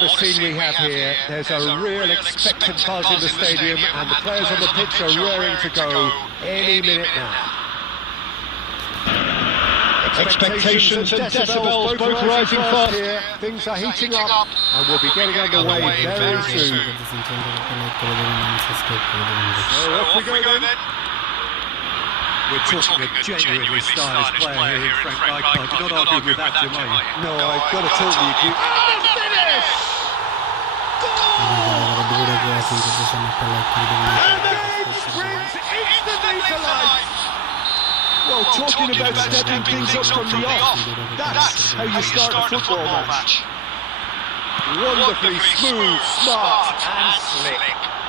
what a scene we have here. There's a real expectant buzz in the stadium, and the players on the pitch are raring to go any minute now. Expectations and decibels both rising fast here. Things are heating up, and we'll be getting underway very soon. So off we go then. We're talking a genuinely stylish player here in Frank Rijkaard. You're not arguing with that, Jim, are you? No, I've got to totally agree. And the finish! Goal! And the game springs instantly to life! Well, talking about stepping things up from the off, that's how you start a football match. Wonderfully smooth, smart and slick.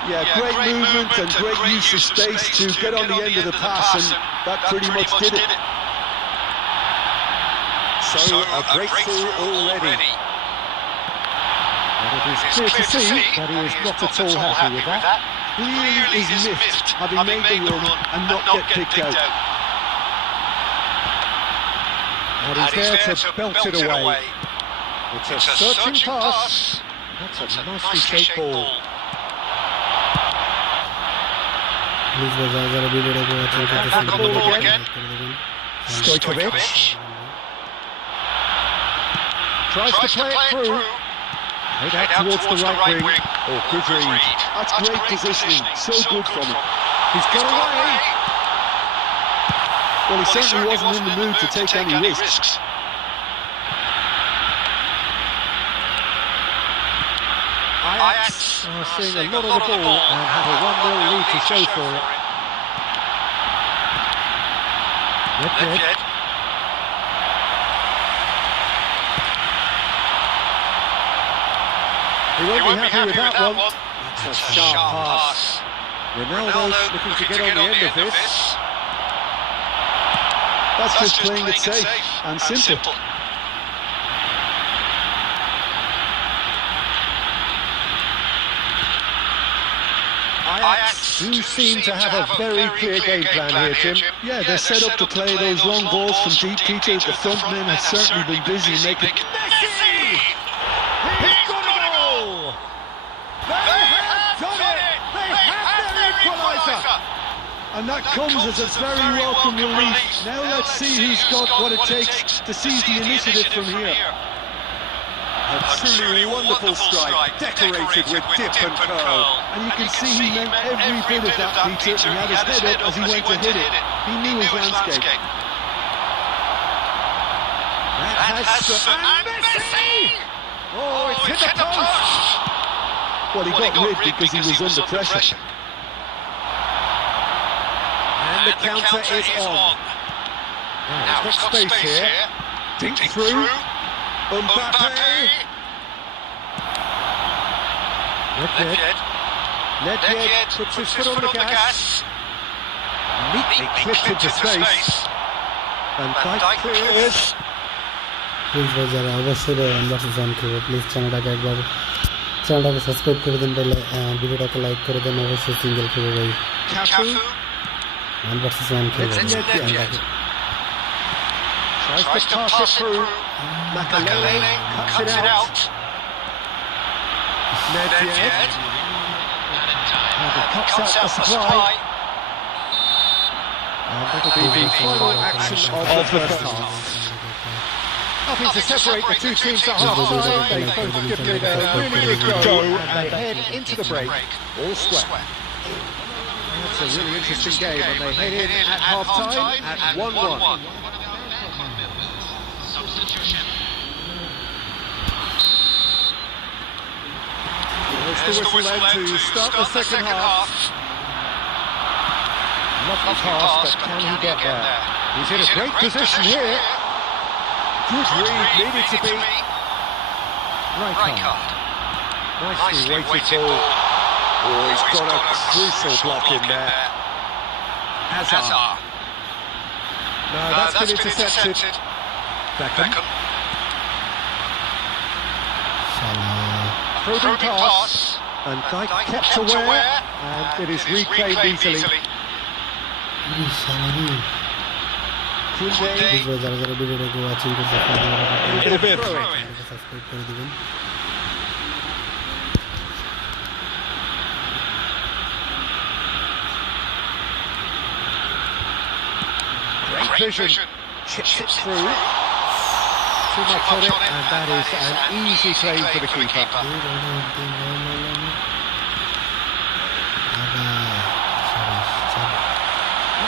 Yeah, great movement and great use of space to get on the end of the pass, and that pretty much did it. So, a breakthrough already. And it is clear to see that he is not at all happy with that. Clearly is miffed, having made the run and not get picked out. And he's there to belt it away. It's a searching pass. That's a nicely shaped ball. Back on the ball again. Stojkovic tries to play it through. Head out towards the right wing. Oh, good read. That's great positioning. So good from him. He's got away. Well, he certainly wasn't in the mood to take any risks. Ajax are seeing a lot of the ball and have a 1-0 lead to show for it. Nedved. He won't be happy with that one. That's a sharp pass. Ronaldo's looking to get on the end of this. That's just playing it safe and simple. Ajax do seem to have a very clear game plan here, Jim. Yeah, they're set up to play those long balls from deep. Peter, the front men have certainly been busy making... Messi! He's got a goal! They have done it! They have their equaliser! And that comes as a very welcome relief. Now let's see who's got what it takes to seize the initiative from here. A truly wonderful strike, decorated with dip and curl. And you can see he meant every bit of that, Peter. He had his head up as he went to hit it. He knew his landscape. That has... And Messi! Oh, it's hit the post! Well, he got rid because he was under pressure. And the counter is on. Now, he's got space here. Dink through. Mbappe! Nedved puts his foot on the gas. Neatly clipped into space. And Dijk clears. Please bajara obviously unbox on karo. Please channel ta ek bar channel ko subscribe kar den pehle video ta like kar den obviously single karo bhai. Cafu unbox on karo. Tries to pass it through. Makalele cuts it out. Nedved cuts out the supply. And that'll be the final action of the first half. Nothing to separate the two teams at half-time. They both give it a really good go and they head into the break all square. That's a really interesting game, and they head in at half-time at 1-1. There's the whistle then to start the second half. Lovely pass, but can he get there? He's in a great position here. Good read, needed to be. Rijkaard. Nicely weighted ball. Oh, he's got a crucial block in there. Hazard. No, that's been intercepted. Beckham. Through pass, and Dijk kept aware, and it is reclaimed easily. vision. Chips it through. Too much on it, and that is an easy save for the keeper.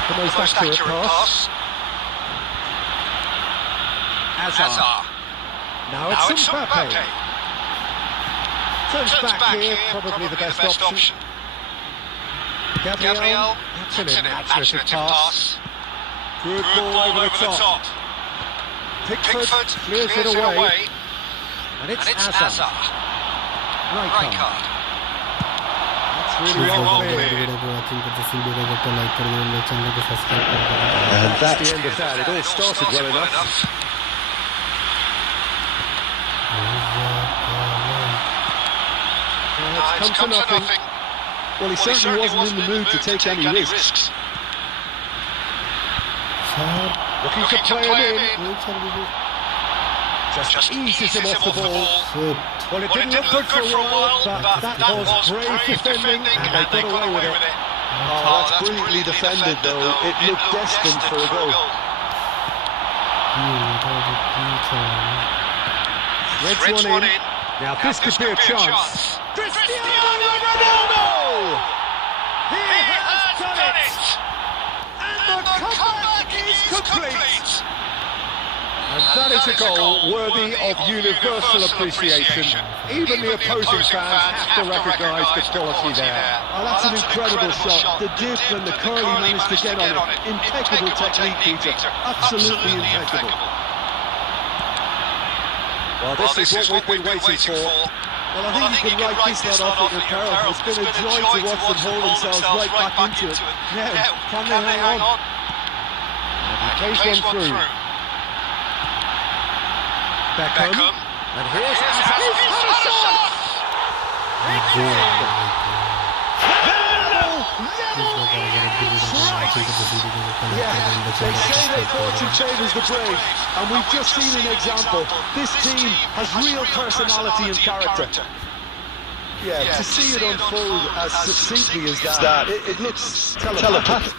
The most accurate pass. Hazard. Now it's Mbappe. Turns back here, probably the best option. Gabriel, that's an immaculate pass. Good ball over the top. Pickford clears it away. And it's Hazard. Right card. That's really well played. And that's the end of that. It all started well enough. It's come to nothing. Well, he certainly wasn't in the mood to take any risks. Looking to play him in. Just eases him off the ball. Well, it didn't look good for a while, but that was brave defending, and they got away with it. Oh, that's brilliantly defended, though. It looked destined for a goal. Threads one in. Now this could be a chance. Cristiano Ronaldo! He has done it! And the comeback is complete! And that is a goal worthy of universal appreciation. Even the opposing fans have to recognise the quality there. Oh, that's an incredible shot. The dip and the curl he managed to get on it. Impeccable technique, Peter. Absolutely impeccable. Well, this is what we've been waiting for. Well, I think you can write this one off at Carroll. It's been a joy to watch them haul themselves right back into it. Now, can they hang on? And he plays one through. Beckham. And here's Hazard. He's had a shot! Yeah, they say that fortune favours the brave, and we've just seen an example. This team has real personality and character. Yeah, to see it unfold as succinctly as that, it looks telepathic.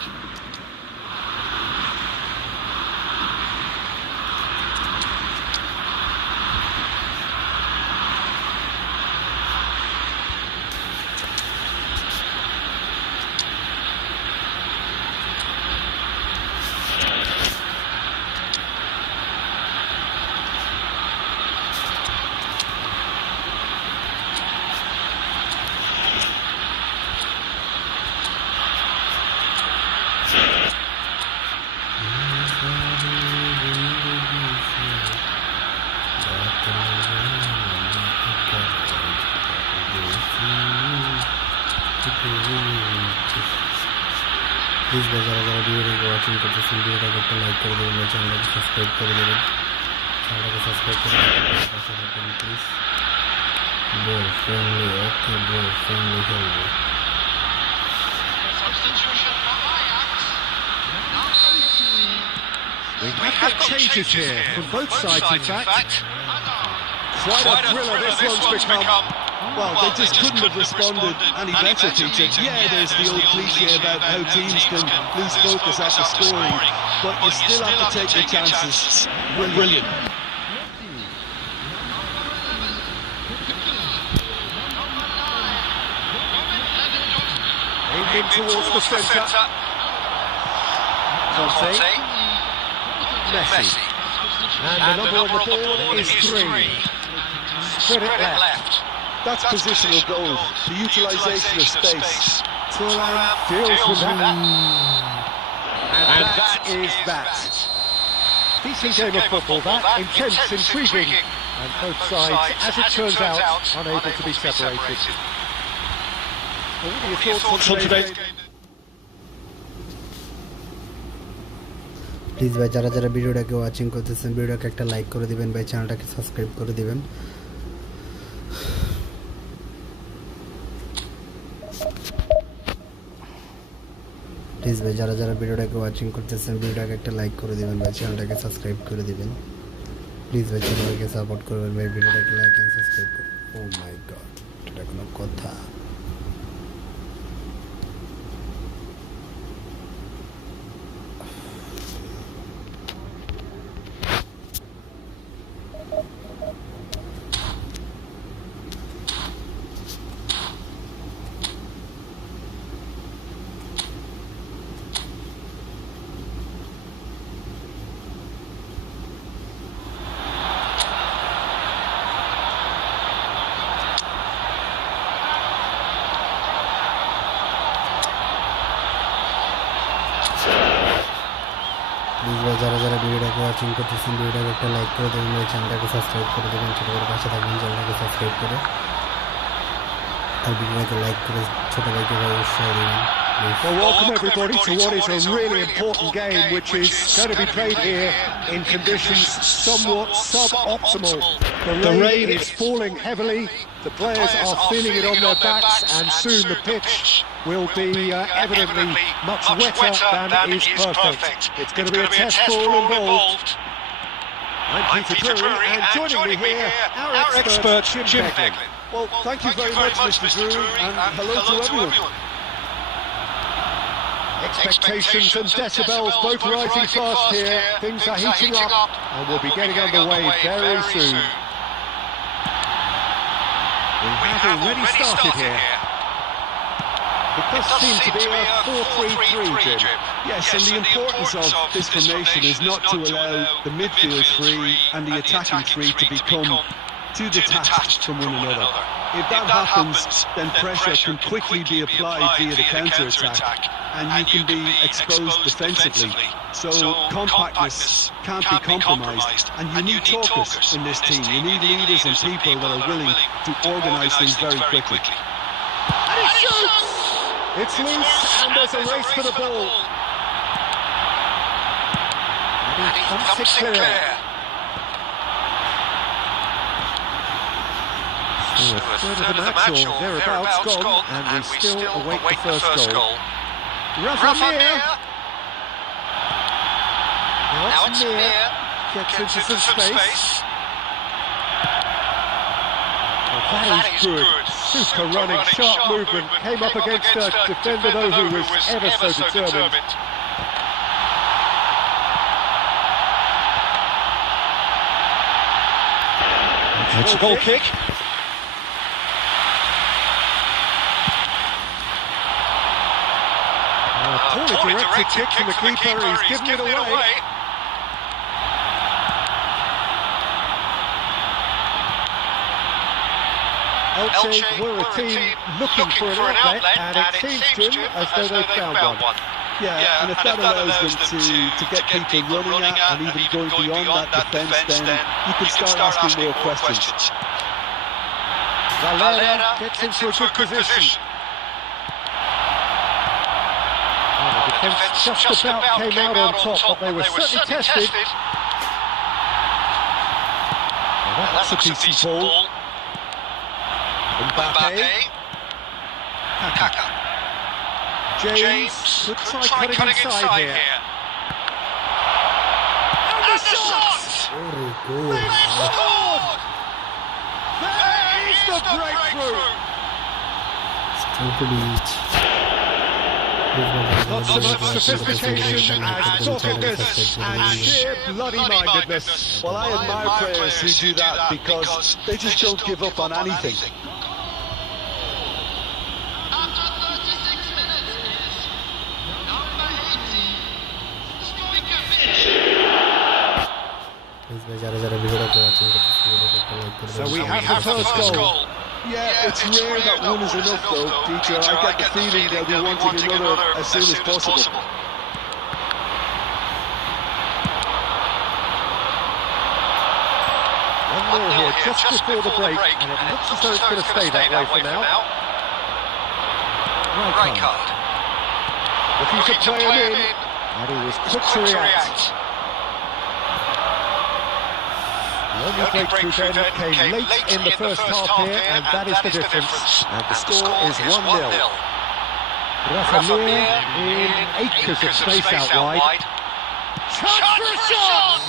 Please वगैरह अगर video को watching करते हैं video को like कर दें मेरे channel को सब्सक्राइब कर दें प्लीज़ बोल फ्रेंडली ओके बोल फ्रेंडली खेल We have changes here from both sides, in fact. Quite a thriller this one's become. Well, they just couldn't have responded any better, Peter. Yeah, there's the old cliche about how teams can lose focus after scoring, but you still have to take your chances. Brilliant. Aimed in towards the centre. Conte. Messi. And the number on the board is 3. Spread it left. That's positional goal, the utilisation of space. Thuram deals with that. And that is that. Decent game of football, that. Intense, intriguing. And both sides, as it turns out, unable to be separated. What are your thoughts on today's game? Please ভাই যারা যারা ভিডিওটাকে watching করতেছেন ভিডিওটাকে একটা like করে দিবেন ভাই চ্যানেলটাকে সাবস্ক্রাইব করে দিবেন প্লিজ ভাই যারা যারা ভিডিওটাকে ওয়াচিং করতেছেন ভিডিওটাকে একটা লাইক করে দিবেন ভাই চ্যানেলটাকে সাবস্ক্রাইব করে দিবেন প্লিজ ভাই চ্যানেলটাকে সাপোর্ট করবেন ভাই ভিডিওটাকে লাইক এন্ড সাবস্ক্রাইব করুন ও মাই গড এটা কোনো কথা প্লিজ ভাই যারা যারা ভিডিওটাকে ওয়াচিং করতেছেন ভিডিওটাকে একটা লাইক করে দেবেন ভাই, চ্যানেলটাকে সাবস্ক্রাইব করে দেবেন, ছোটো করে পাশে থাকবেন চ্যানেলটাকে সাবস্ক্রাইব করে, আর ভিডিওটাকে লাইক করে ছোটো ভাইকে ভাই উৎসাহ দেবেন। Well, welcome everybody to what is a really important game, which is going to be played here in conditions somewhat suboptimal. The rain is falling heavily, the players are feeling it on their backs, and soon the pitch will be evidently much wetter than is perfect. It's going to be a test ball involved. I'm Peter Drury, and joining me here, our expert Jim Beglin. Well, thank you very much, Mr. Drury, and hello to everyone. Expectations and decibels both rising fast here. Things are heating up and we'll be getting underway very soon. We have already started here. It does seem to be a 4-3-3, Jim. Yes, and the importance of this formation is not to allow the midfield three and the attacking three to become too detached from one another. If that happens, then pressure can quickly be applied via the counter-attack, and you can be exposed defensively. So compactness can't be compromised, and you need talkers in this team. You need leaders and people that are willing to organise things very quickly. And he shoots! It's loose, and there's a race for the ball. And he thumps it clear. A third of the match or thereabouts gone, and we still await the first goal. Rafa Mir. Now it's Mir. Gets into some space. Oh, that is good. Super running, sharp movement. Came up against a defender though who was ever so determined. It's a goal kick. Poorly directed kick from the keeper, he's given it away. Elche were a team looking for an outlet, and it seems, Jim, as though they've found one. Yeah, and if that allows them to get people running at and even going beyond that defence, then you can start asking more questions. Valera gets into a good position. Just about came out on top, but they were certainly tested. Well, that's a decent ball. Mbappe. Kaka. James could try cutting inside here. And the shot! Very good. They've scored! There is the breakthrough! Not so much sophistication as doggedness and sheer bloody-mindedness. Well, I admire players who do that because they just don't give up on anything. So we have the first goal. Yeah, it's rare that one is enough though, Peter. I get the feeling they'll be wanting another as soon as possible. One more here, just before the break, and it looks as though it's going to stay that way for now. Right card. Looking to play him in, and he was quick to react. The only breakthrough then came late in the first half here, and that is the difference. And the score is 1-0. Rafa Mir in acres of space out wide. Chance for a shot!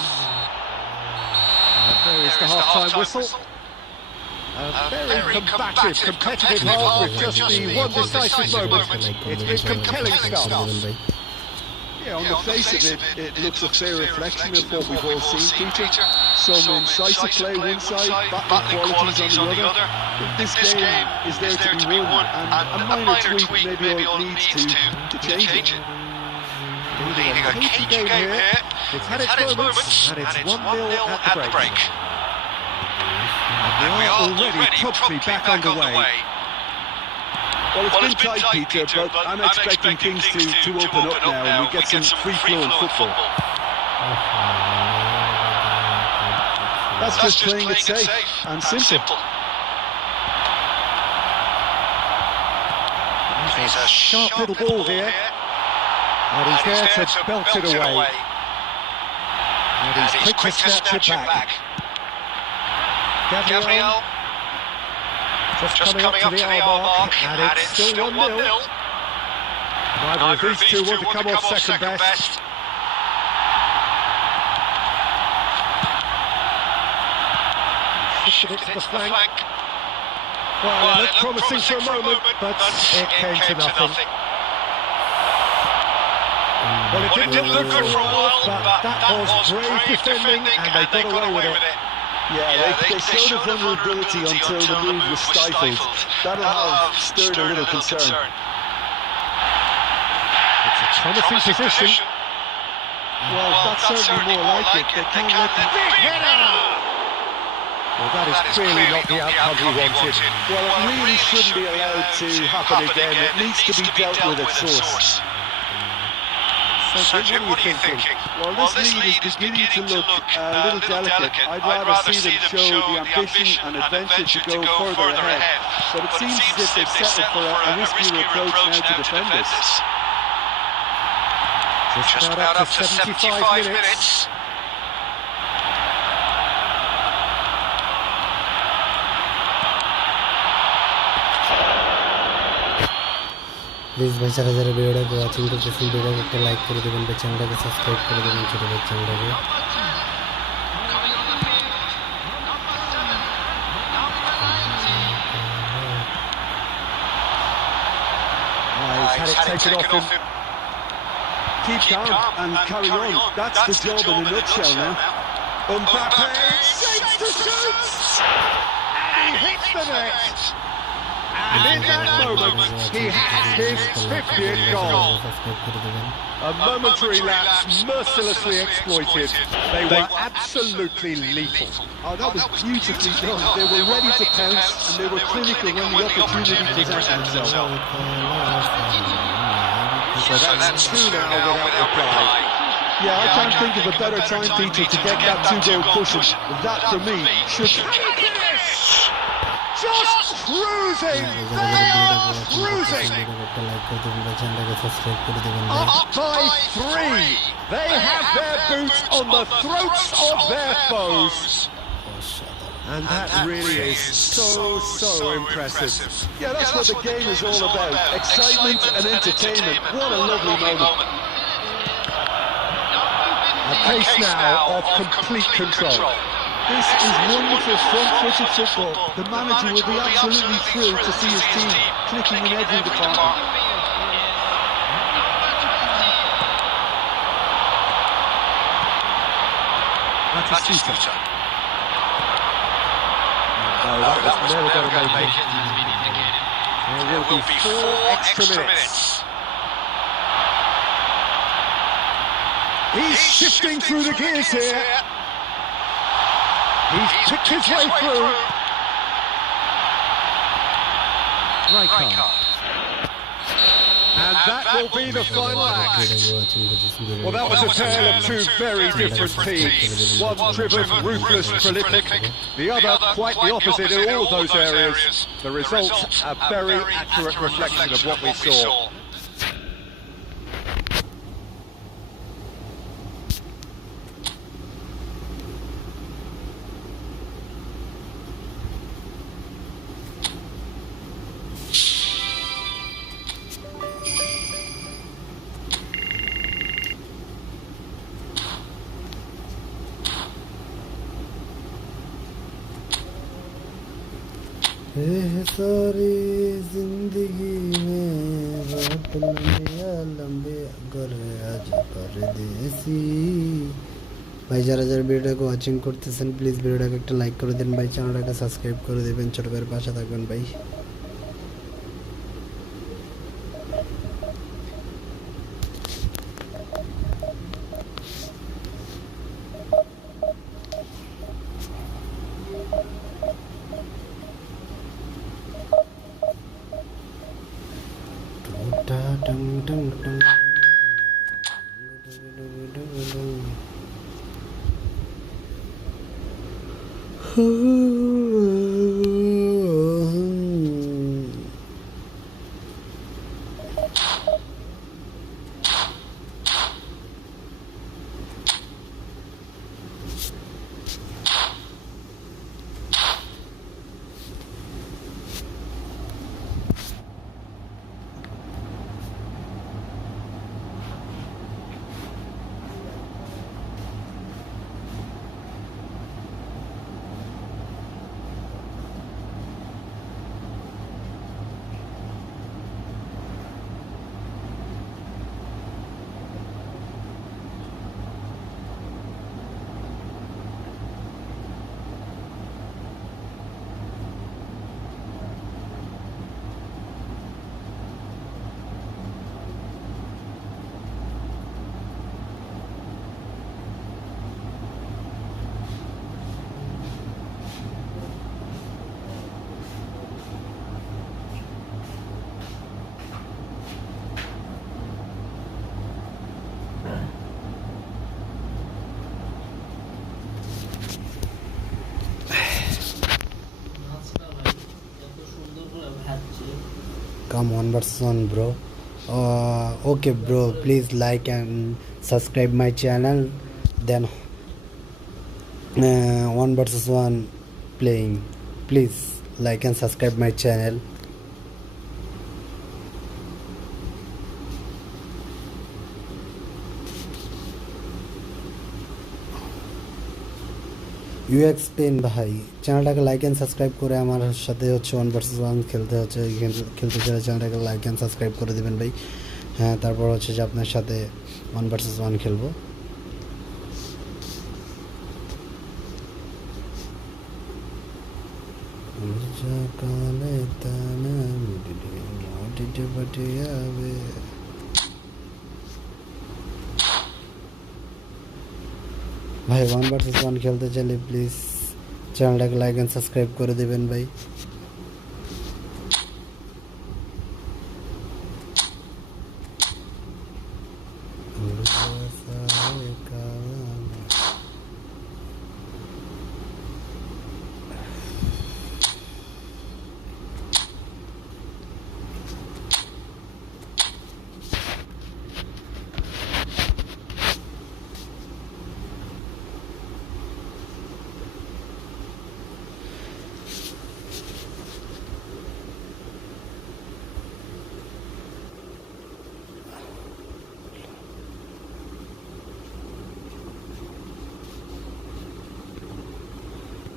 And there is the half-time whistle. A very combative, competitive half with just the one decisive moment. It's been compelling stuff. Yeah, on the face of it, it looks a fair reflection of what we've all seen, Peter. Some incisive play one side, battling qualities on the other. This game is there to be won, and a minor tweak maybe all needs to change it. Leading a cagey game here. It's had its moments, and it's 1-0 at the break. And we are already promptly back underway. Well, it's been tight, Peter, but I'm expecting things to open up now and we get some free-flowing football. That's just playing it safe and simple. He's a sharp little ball here. And he's there to belt it away. And he's quick to snatch it back. Gabriel. Just coming up to the hour mark. And it's still 1-0. Neither of these two want to come off second best. Shifted it to the flank. Well, it looked promising for a moment, but it came to nothing. Well, it didn't look good for a while, but that was brave defending, and they got away with it. Yeah, they showed a vulnerability until the move was stifled. That'll have stirred a little concern. It's a promising position. Well, that's certainly more like it. They can't let the big header! Well, that is clearly not the outcome he wanted. Well, it really shouldn't be allowed to happen again. It needs to be dealt with at source. So, Jim, what are you thinking? Well, this lead is beginning to look a little delicate. I'd rather see them show the ambition and adventure to go further ahead. But it seems as if they've settled for a riskier approach now to defend this. Just about up to 75 minutes. Please भाई सारा जरा video को watching करते हैं video को like कर देवें भाई चैनल को सब्सक्राइब कर देवें छोटे भाई चैनल को He's had it taken off him. Keep calm and carry on. That's the job in a nutshell now. Mbappe shakes the shoots! And he hits the net! And in that moment, he has his 50th goal. A momentary lapse mercilessly exploited. They were absolutely lethal. Oh, that was beautifully done. They were ready to pounce, and they were clinical when the opportunity presented itself. So that's two now without reply. Yeah, I can't think of a better time feature to get that two-goal cushion. That, for me, should... Just cruising! They are cruising! Up by 3! They have their boots on the throats of their foes! And that really is so impressive. Yeah, that's what the game is all about. Excitement and entertainment. What a lovely moment. A case now of complete control. This is wonderful front-footed football. The manager will be absolutely thrilled to see his team clicking in every department. That's a scooter. No, that was never going to make it. There will be 4 extra minutes. He's shifting through the gears here. He's picked his way through. Right card. And that will be the final act. Well, that was a tale of two very different teams. One driven, ruthless, prolific. The other quite the opposite in all those areas. The results a very accurate reflection of what we saw. सारी जिंदगी में बात लंबे अगर आज परदेसी भाई যারা যারা ভিডিওটাকে ওয়াচিং করতেছেন প্লিজ ভিডিওটাকে একটা লাইক করে দেন ভাই চ্যানেলটাকে সাবস্ক্রাইব করে দিবেন ছোট ভাইয়ের পাশে থাকবেন ভাই Come on versus one, bro. Okay, bro. Please like and subscribe my channel. Then one versus one playing. Please like and subscribe my channel. You explain ভাই, চ্যানেলটাকে লাইক অ্যান্ড সাবস্ক্রাইব করে আমার সাথে হচ্ছে 1 vs 1 খেলতে চাইলে চ্যানেলটাকে লাইক অ্যান্ড সাবস্ক্রাইব করে দেবেন ভাই। হ্যাঁ, তারপর হচ্ছে যে আপনার সাথে 1 vs 1 খেলবো। ভাই 1 vs 1 খেলতে চাইলে প্লিজ চ্যানেলটাকে লাইক অ্যান্ড সাবস্ক্রাইব করে দেবেন ভাই।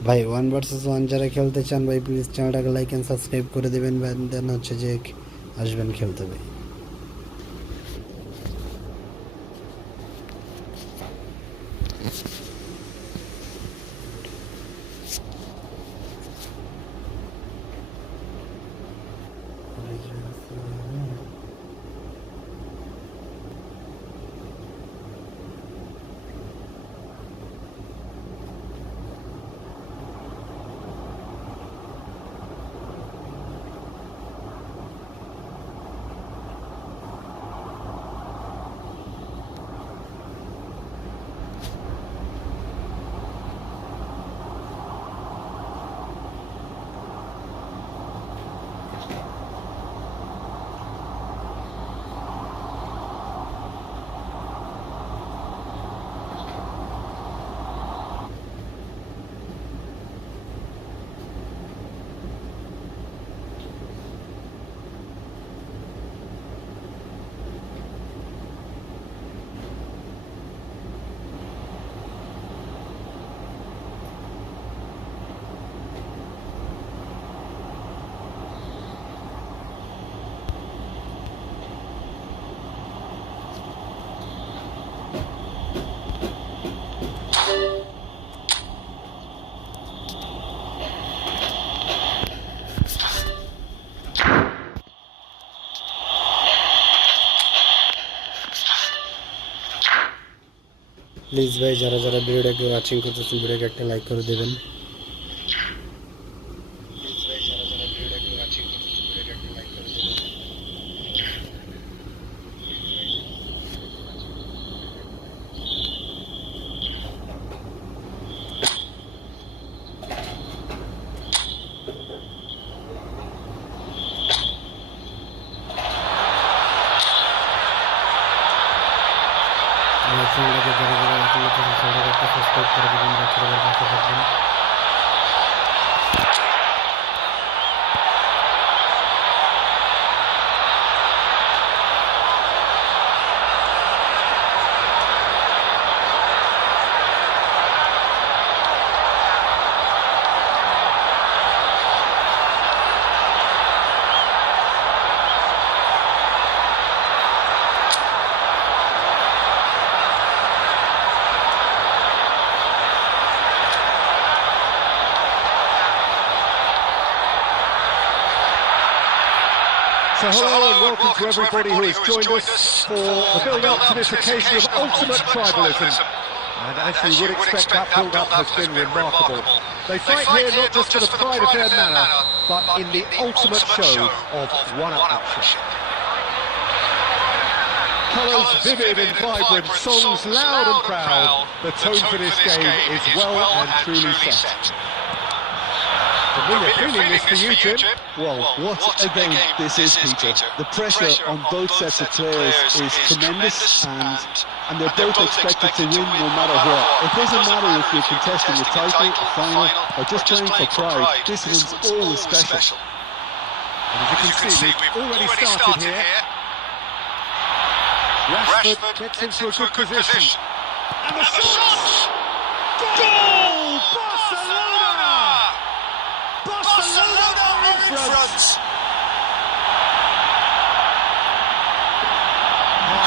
ভাই 1 vs 1 যারা খেলতে চান ভাই প্লিজ চ্যানেলটাকে লাইক অ্যান্ড সাবস্ক্রাইব করে দেবেন ভাই। দেন হচ্ছে যে আসবেন খেলতে ভাই। প্লিজ ভাই যারা যারা ভিডিওটাকে ওয়াচিং করতেছেন ভিডিওকে একটা লাইক করে দেবেন। সাবস্ক্রাইব করে দেবেন, বাচ্চাদের পাশে থাকবেন। So hello and welcome to everybody who has joined us for the build-up to this occasion of ultimate tribalism. And as you would expect, that build-up has been remarkable. They fight here not just for the pride of their manner, but in the ultimate show of one-upmanship. Colours vivid and vibrant, songs loud and proud. The tone for this game is well and truly set. The familiar feeling this for you, Jim. Well, what a game this is, Peter. The pressure on both sets of players is tremendous, and they're both expected to win no matter what. It doesn't matter if you're contesting a title, a final, or just playing for pride. This one's always special. And as you can see, we've already started here. Rashford gets into a good position. And the shot! Goal! Barcelona! Barcelona are in front!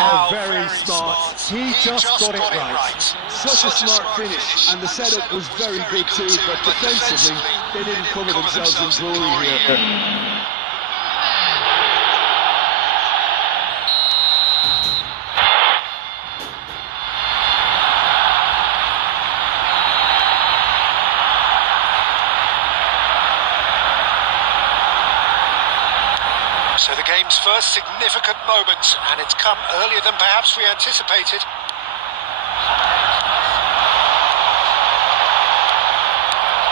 How very smart. He just got it right. Such a smart finish, and the setup was very good too, but defensively, they didn't cover themselves in glory here. So the game's first significant moment, and it's come earlier than perhaps we anticipated.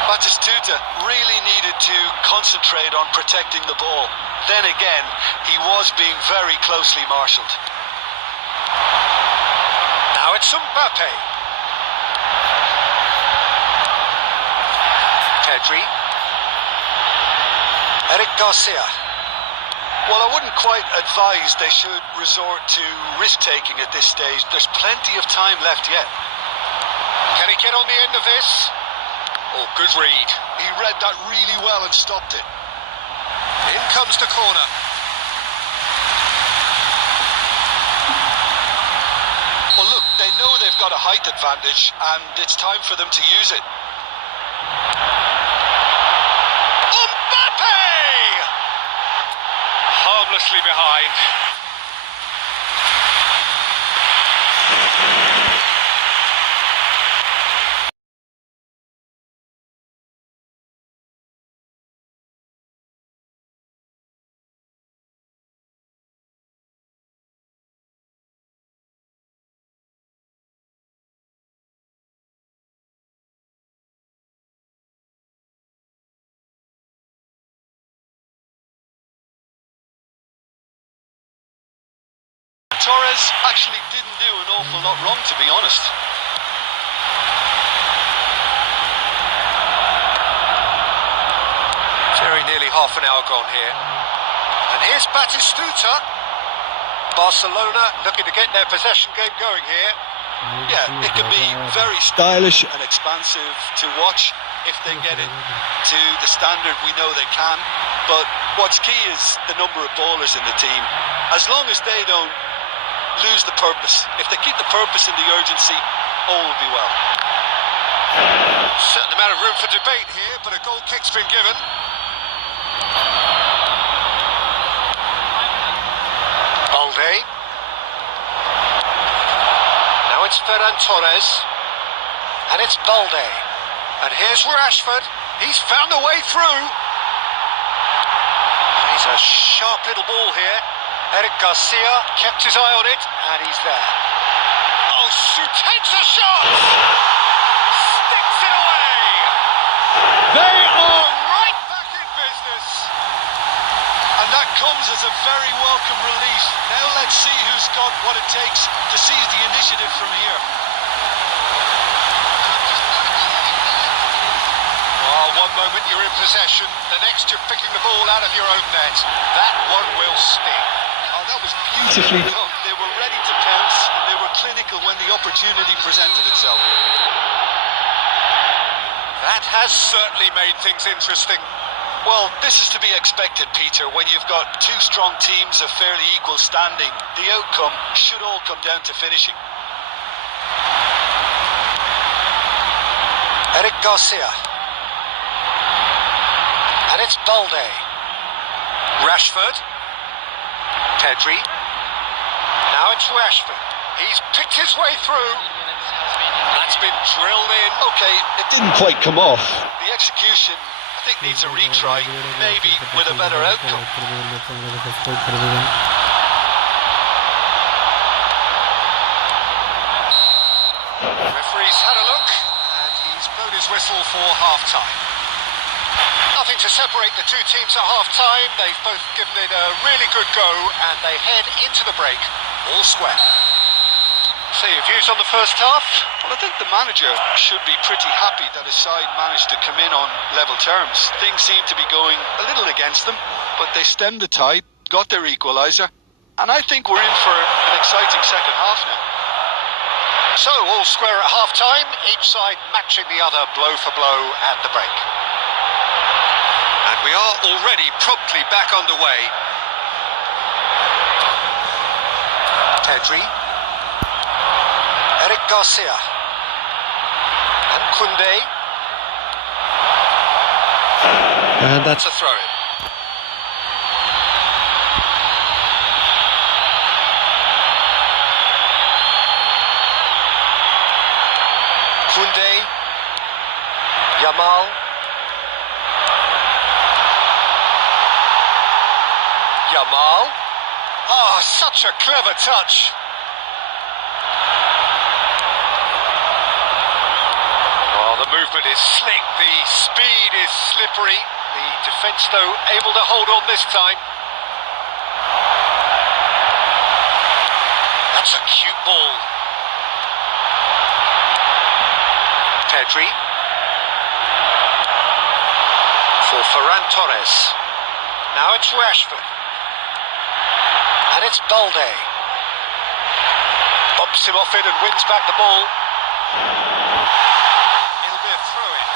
Batistuta really needed to concentrate on protecting the ball. Then again, he was being very closely marshalled. Now it's Mbappe. Pedri. Eric Garcia. Well, I wouldn't quite advise they should resort to risk-taking at this stage. There's plenty of time left yet. Can he get on the end of this? Oh, good read. He read that really well and stopped it. In comes the corner. Well, look, they know they've got a height advantage, and it's time for them to use it. Harmlessly behind. Torres actually didn't do an awful lot wrong, to be honest. Very nearly half an hour gone here. And here's Batistuta. Barcelona looking to get their possession game going here. Yeah, it can be very stylish and expansive to watch if they get it to the standard we know they can. But what's key is the number of ballers in the team. As long as they don't lose the purpose. If they keep the purpose and the urgency, all will be well. Certain amount of room for debate here, but a goal kick's been given. Balde. Now it's Ferran Torres. And it's Balde. And here's Rashford. He's found a way through. He's a sharp little ball here. Eric Garcia kept his eye on it, and he's there. Oh, takes a shot! Sticks it away! They are right back in business! And that comes as a very welcome relief. Now let's see who's got what it takes to seize the initiative from here. Oh, one moment you're in possession, the next you're picking the ball out of your own net. That one will sting. That was beautifully done. They were ready to pounce, and they were clinical when the opportunity presented itself. That has certainly made things interesting. Well, this is to be expected, Peter. When you've got two strong teams of fairly equal standing, the outcome should all come down to finishing. Eric Garcia. And it's Balde. Rashford. Pedri. Now it's Rashford. He's picked his way through. That's been drilled in. Okay, it didn't quite come off. The execution, I think, needs a retry, maybe with a better outcome. Referee's had a look, and he's blown his whistle for half-time. Nothing to separate the two teams at half-time. They've both given it a really good go, and they head into the break all square. So your views on the first half? Well, I think the manager should be pretty happy that his side managed to come in on level terms. Things seem to be going a little against them, but they stemmed the tide, got their equaliser, and I think we're in for an exciting second half now. So, all square at half-time, each side matching the other blow for blow at the break. And we are already promptly back underway. Pedri. Eric Garcia. And Koundé. And That's a throw-in. Koundé, Yamal, oh, such a clever touch. Oh, the movement is slick, the speed is slippery. The defence, though, able to hold on this time. That's a cute ball. Pedri for Ferran Torres. Now it's Rashford. And it's Balde. Bumps him off it and wins back the ball. It'll be a throw-in.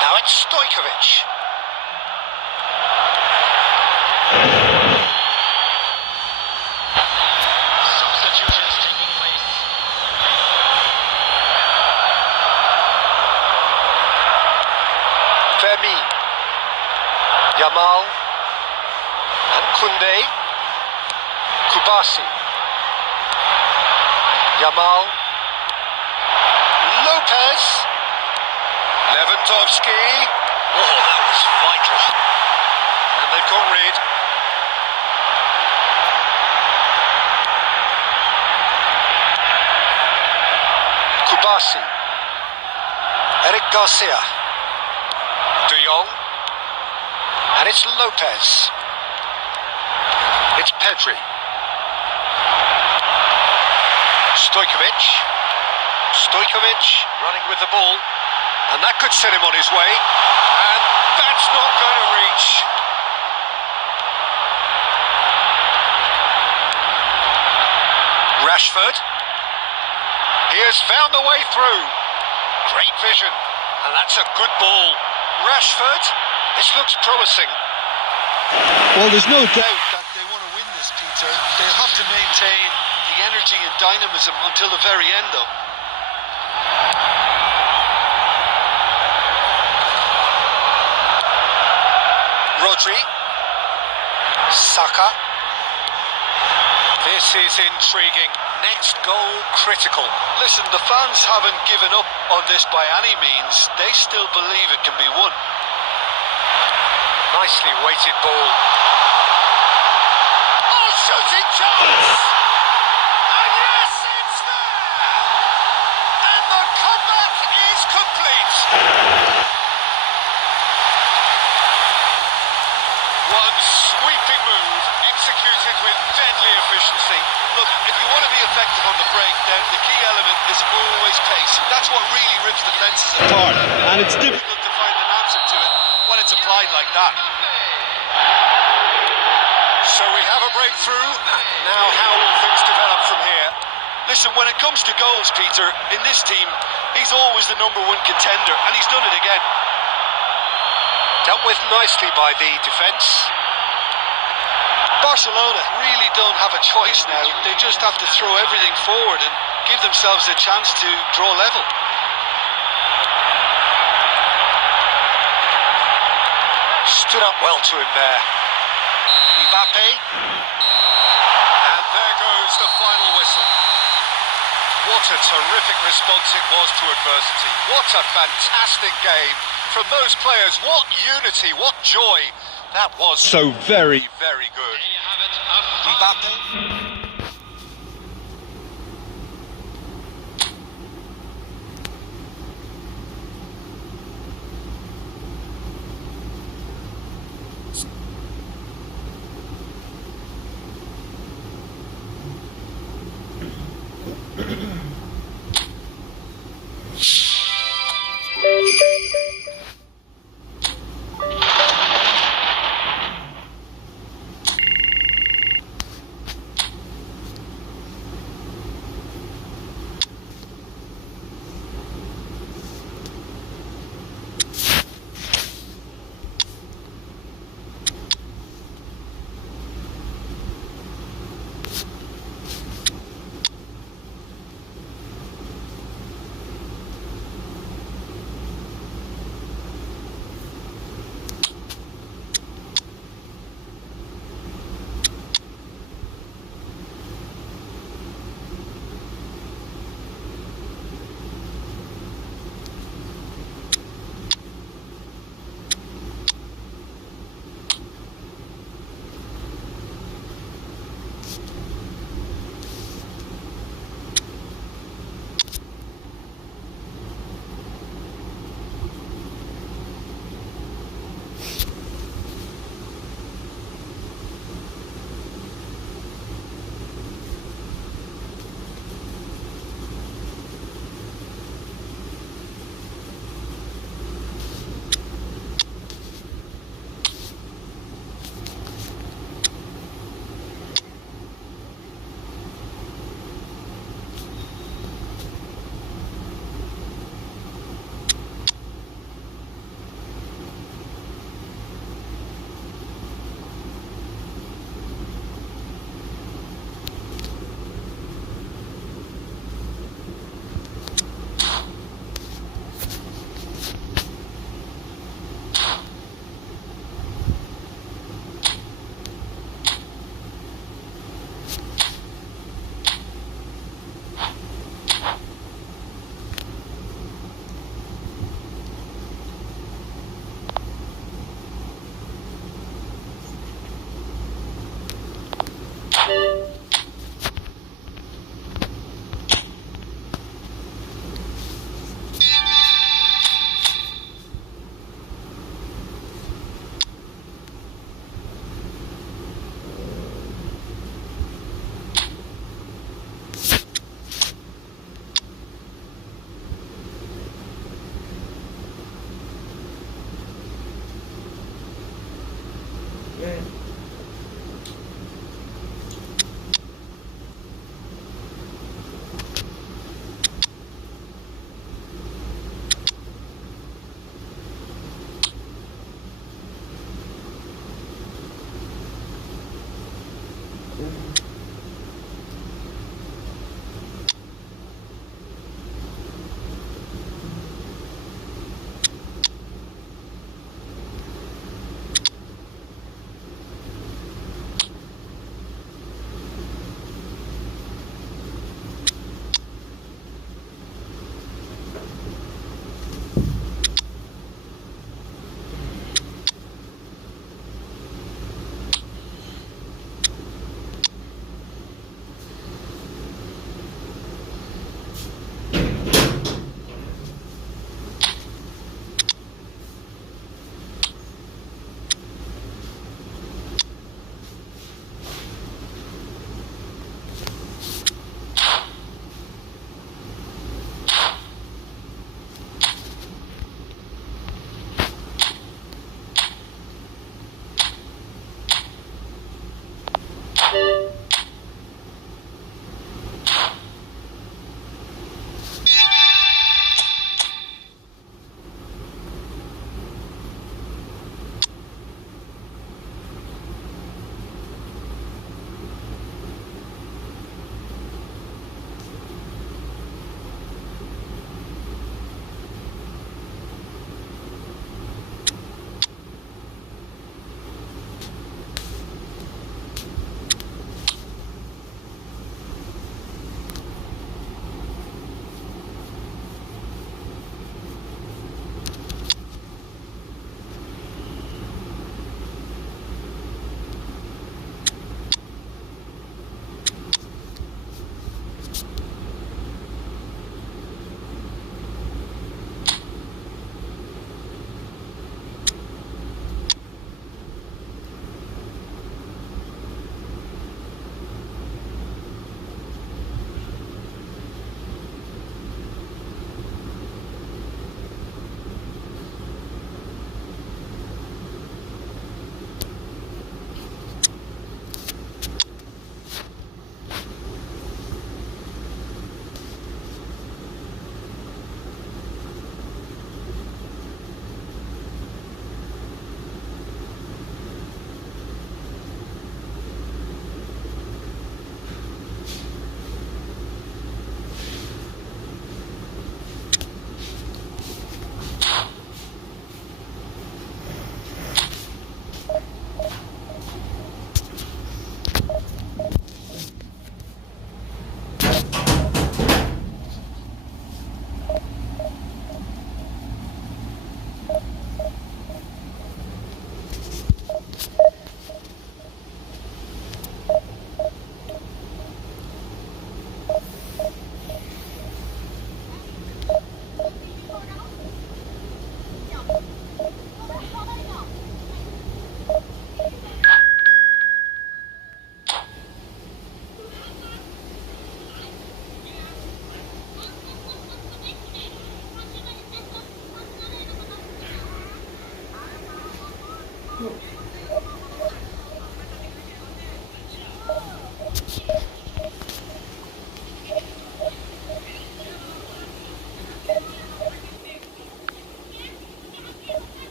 Now it's Stojkovic. Yamal and Koundé, Kubasi, Yamal, Lopez, Lewandowski. Oh, that was vital. And they've got rid. Kubasi, Eric Garcia, De Jong. And it's Lopez. It's Pedri. Stojkovic running with the ball. And that could set him on his way. And that's not going to reach. Rashford. He has found the way through. Great vision. And that's a good ball. Rashford. This looks promising. Well, there's no doubt that they want to win this, Peter. They'll have to maintain the energy and dynamism until the very end, though. Rodri. Saka. This is intriguing. Next goal critical. Listen, the fans haven't given up on this by any means. They still believe it can be won. Nicely weighted ball. Oh, shooting chance! And yes, it's there! And the comeback is complete. One sweeping move, executed with deadly efficiency. Look, if you want to be effective on the break, then the key element is always pace. That's what really rips defences apart. And it's difficult to find an answer to it when it's applied like that. So we have a breakthrough. Now how will things develop from here? Listen, when it comes to goals, Peter, in this team, he's always the #1 contender, and he's done it again. Dealt with nicely by the defence. Barcelona really don't have a choice now. They just have to throw everything forward and give themselves a chance to draw level. Stood up well to him there. Mbappe. And there goes the final whistle. What a terrific response it was to adversity. What a fantastic game from those players. What unity, what joy. That was so very, very good. Mbappe.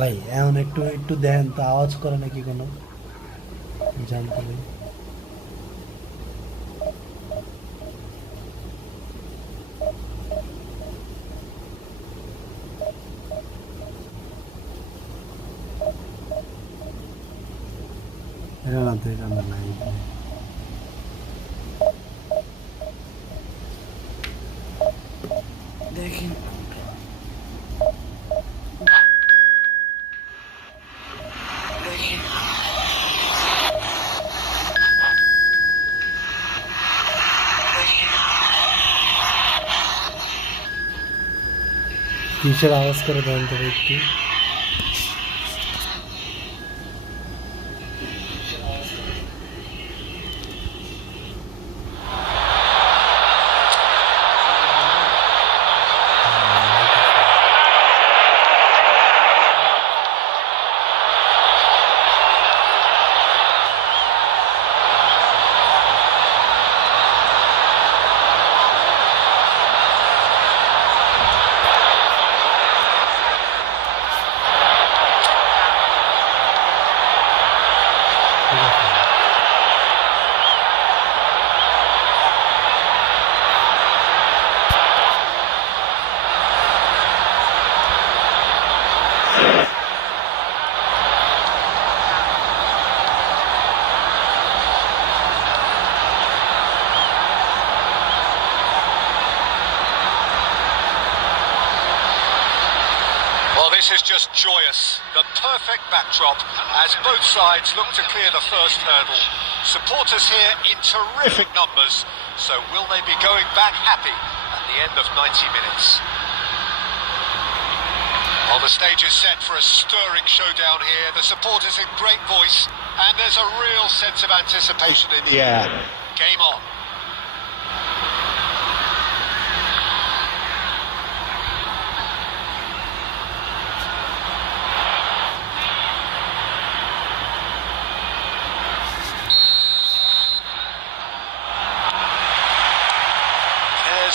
ভাই এখন একটু একটু দেখেন তো আওয়াজ করে নাকি কোনো জানতে ভাই এটা না তো এটা নাই দেখেন কিসের আওয়াজ করে দেন তো একটু This is just joyous. The perfect backdrop as both sides look to clear the first hurdle. Supporters here in terrific numbers, so will they be going back happy at the end of 90 minutes? Well, the stage is set for a stirring showdown here. The supporters in great voice, and there's a real sense of anticipation in the air. Game on.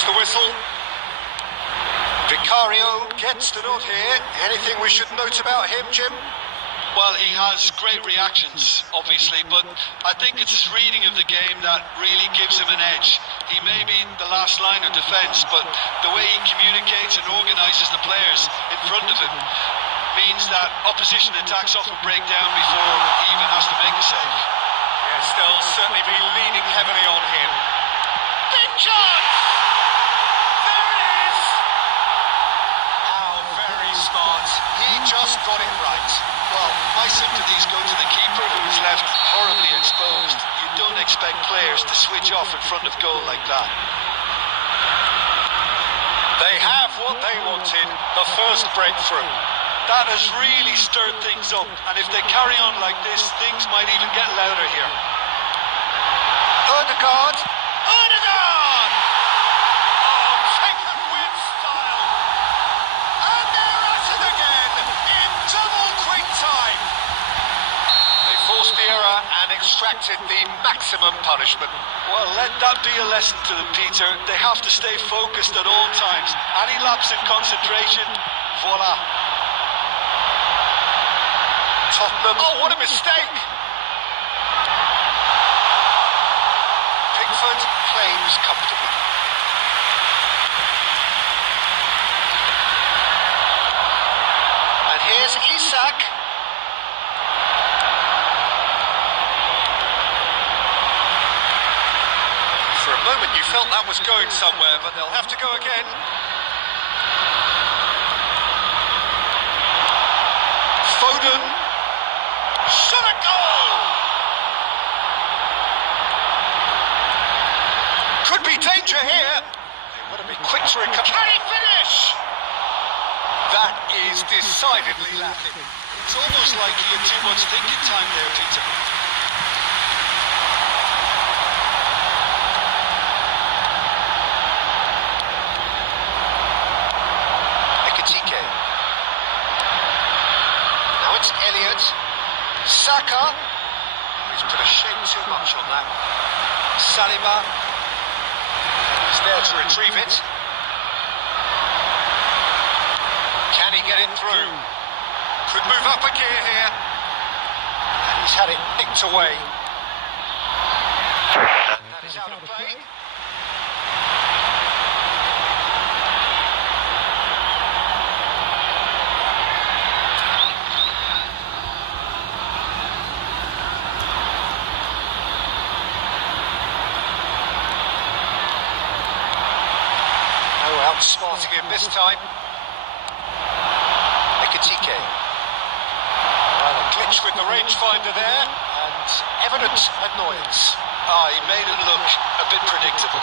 The whistle. Vicario gets the nod here. Anything we should note about him, Jim? Well, he has great reactions, obviously, but I think it's his reading of the game that really gives him an edge. He may be the last line of defence, but the way he communicates and organises the players in front of him means that opposition attacks often break down before he even has to make a save. Yes, they'll certainly be leaning heavily on him. Big chance! Smart. He just got it right. Well, my sympathies go to the keeper who's left horribly exposed. You don't expect players to switch off in front of goal like that. They have what they wanted, the first breakthrough. That has really stirred things up, and if they carry on like this, things might even get louder here. Ødegaard! Ødegaard! Oh, taken with style. And they're at it again in double quick time. They forced the error and extracted the maximum punishment. Well, let that be a lesson to them, Peter. They have to stay focused at all times. Any lapse in concentration, voila. Tottenham. Oh, what a mistake! Pickford claims comfortably. And here's Isak. For a moment you felt that was going somewhere, but they'll have to go again. Foden. Shot a goal! Could be danger here. They want to be quick to recover. Can he finish? That is decidedly lacking. It's almost like he had too much thinking time there, Peter. Elliott, Saka, he's put a shade too much on that. Saliba, he's there to retrieve it. Can he get it through? Could move up a gear here. And he's had it nicked away. And that is out of play. Oh, outsmarting him this time. Ekatike. Well, a glitch with the rangefinder there, and evident annoyance. He made it look a bit predictable.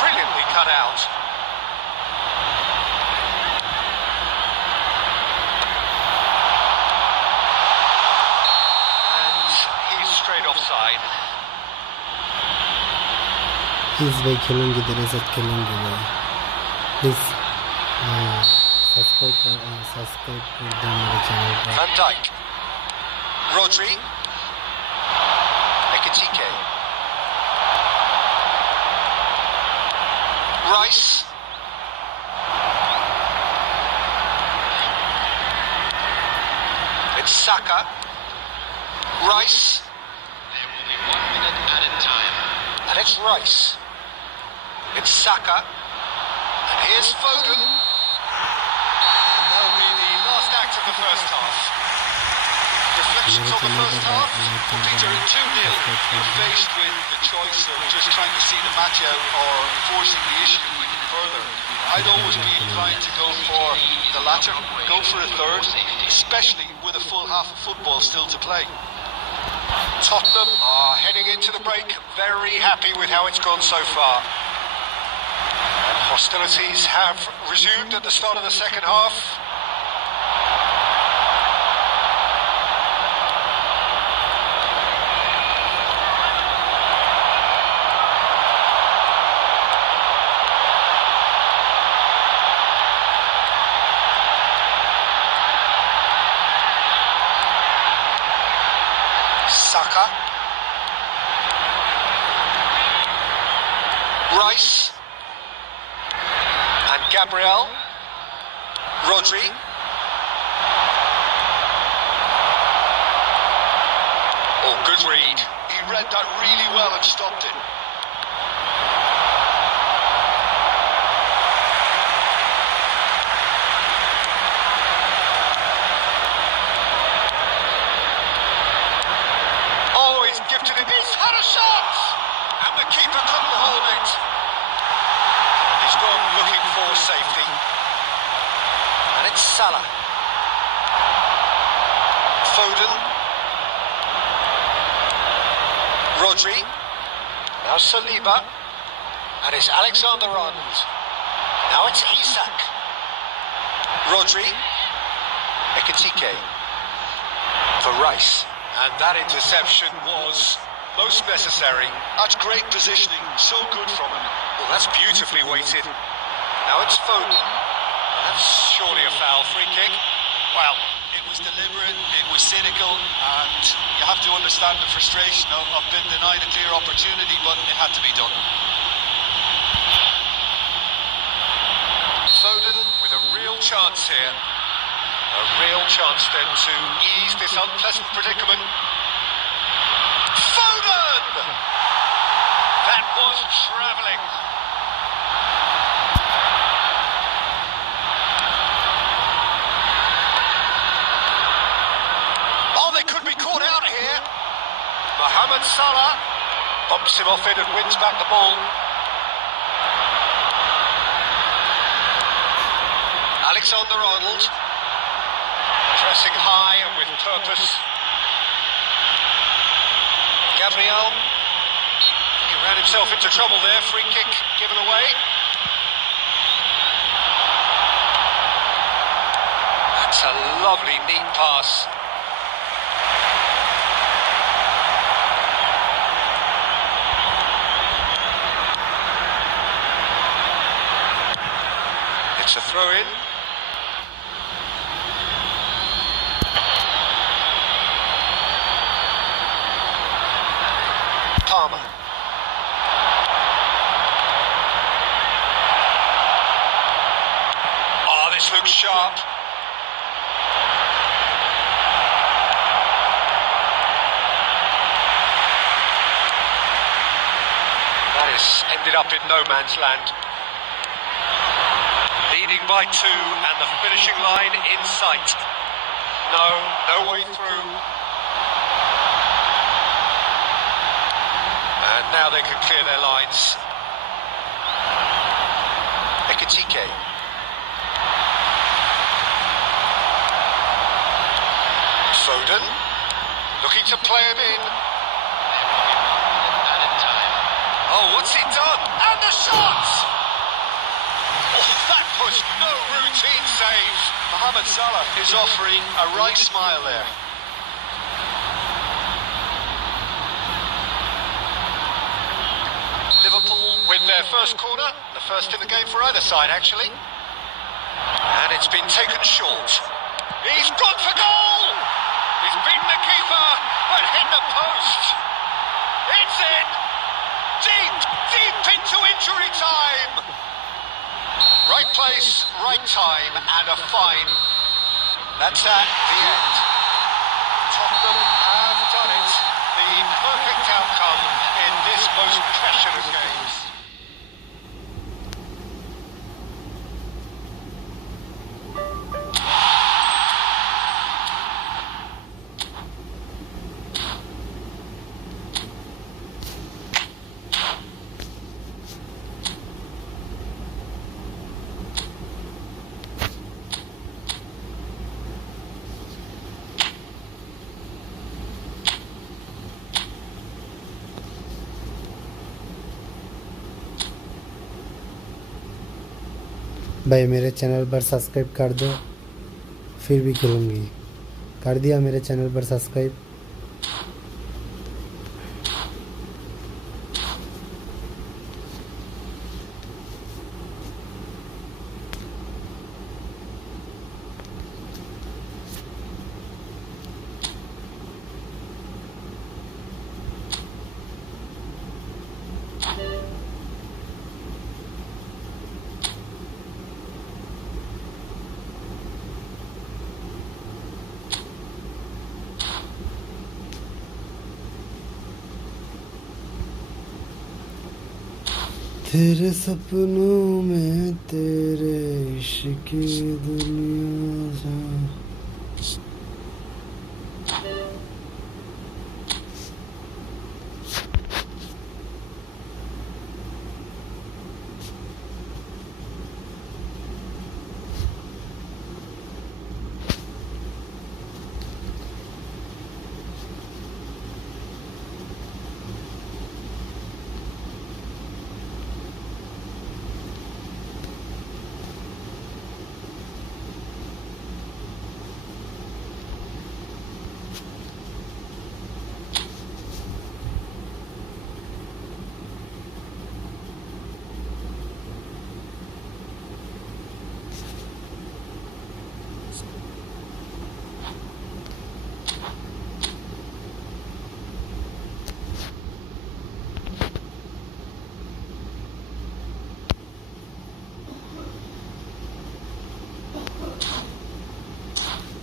Brilliantly cut out. And he's straight offside. इस भाई खेलेंगे तेरे साथ खेलेंगे भाई please subscribe कर दो मेरे चैनल पर Van Dijk. Rodri. Ekatike. Rice. It's Saka. Rice. There will be 1 minute added time. And it's Rice. It's Saka. And here's Foden. And that'll be the last act of the first half. Reflections on the first half. Peter, at 2-0, you're faced with the choice of just trying to see the match out or forcing the issue even further. I'd always be inclined to go for the latter, go for a third, especially with a full half of football still to play. Tottenham are heading into the break very happy with how it's gone so far. And hostilities have resumed at the start of the second half. Saka. Rice. And Gabriel. Rodri. Oh, good read. He read that really well and stopped it. Oh, he's gifted it. He's had a shot! And the keeper couldn't hold it. He's gone looking for safety. And it's Salah. Foden. Rodri. Now Saliba. And it's Alexander-Arnold. Now it's Isak. Rodri. Ekatike. For Rice. And that interception was most necessary. That's great positioning, so good from him. Well, that's beautifully weighted. Now it's Foden. That's surely a foul. Free kick. Well, it was deliberate, it was cynical, and you have to understand the frustration of being denied a clear opportunity, but it had to be done. Foden with a real chance here. A real chance then to ease this unpleasant predicament. Foden! That was travelling. Oh, they could be caught out here. Mohamed Salah bumps him off it and wins back the ball. Alexander-Arnold. Pressing high and with purpose. Gabriel. He ran himself into trouble there. Free kick given away. That's a lovely, neat pass. It's a throw-in. Palmer. Oh, this looks sharp. That has ended up in no man's land. Leading by 2 and the finishing line in sight. No way through. And now they can clear their lines. Ekatike. Foden, looking to play him in. Oh, what's he done? And the shot! Oh, that was no routine save. Mohamed Salah is offering a right smile there. Liverpool with their first corner, the first in the game for either side actually. And it's been taken short. He's gone for goal! He's beaten the keeper, but hit the post. It's in! Deep into injury time! Right place, right time, and a fine. That's at the end. Tottenham have done it. The perfect outcome in this most passionate game. भाई मेरे channel पर subscribe कर दो, फिर भी करूँगी। कर दिया मेरे चैनल पर सब्सक्राइब। तेरे सपनों में तेरे इश्क की दुनिया जा।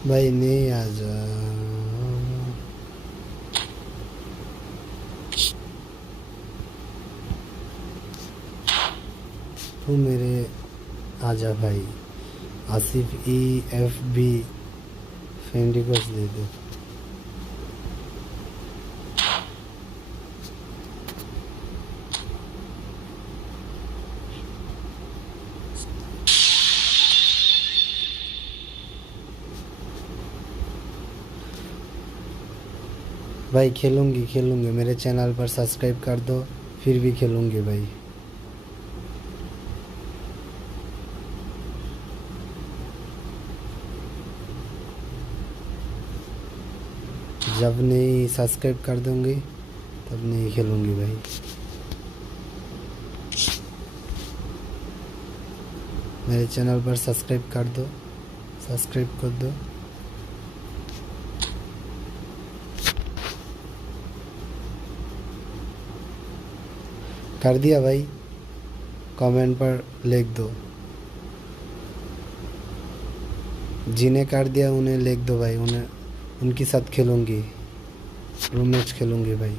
भाई नहीं आ जा। तू मेरे आजा भाई। आसिफ EFB फ्रेंड रिक्वेस्ट दे दे। भाई खेलूँगी मेरे चैनल पर सब्सक्राइब कर दो, फिर भी खेलूँगी भाई। जब नहीं सब्सक्राइब कर दूँगी तब नहीं खेलूँगी भाई। मेरे चैनल पर सब्सक्राइब कर दो, सब्सक्राइब कर दो। कर दिया भाई, कमेंट पर लिख दो। जिन्हें काट दिया उन्हें लिख दो भाई, उन्हें उनके साथ खेलूंगी, रूम मैच खेलूंगी भाई।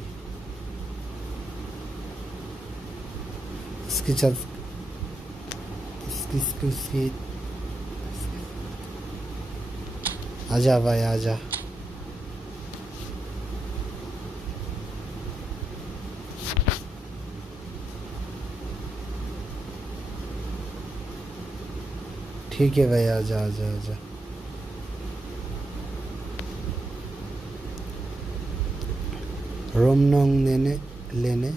इसके साथ इसकी आजा भाई आजा। ठीक है भाई आजा आजा आजा। रोमनोंग लेने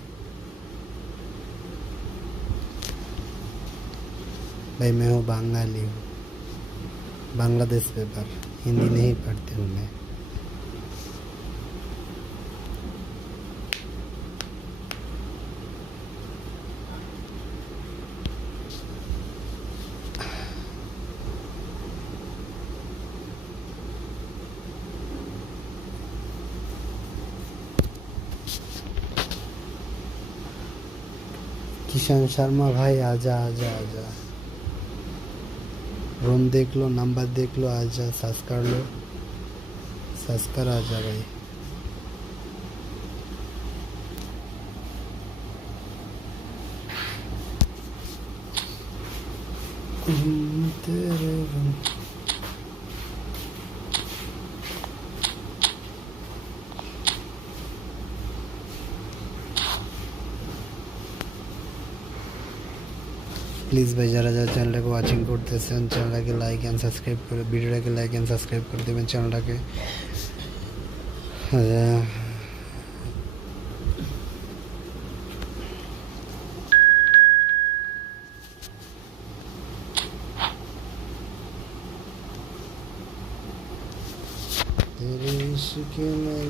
भाई मैं हूँ बंगाली हूँ, बांग्लादेश पेपर, हिंदी नहीं पढ़ती हूँ मैं। किशन शर्मा भाई आजा आजा आजा। रूम देख लो, नंबर देख लो, आजा सर्च कर लो, सर्च कर आजा भाई। तेरे প্লিজ ভাই যারা যারা চ্যানেলটাকে ওয়াচিং করতেছেন চ্যানেলটাকে লাইক অ্যান্ড সাবস্ক্রাইব করে, ভিডিওটাকে লাইক অ্যান্ড সাবস্ক্রাইব করে দেবেন চ্যানেলটাকে। तेरे इश्क में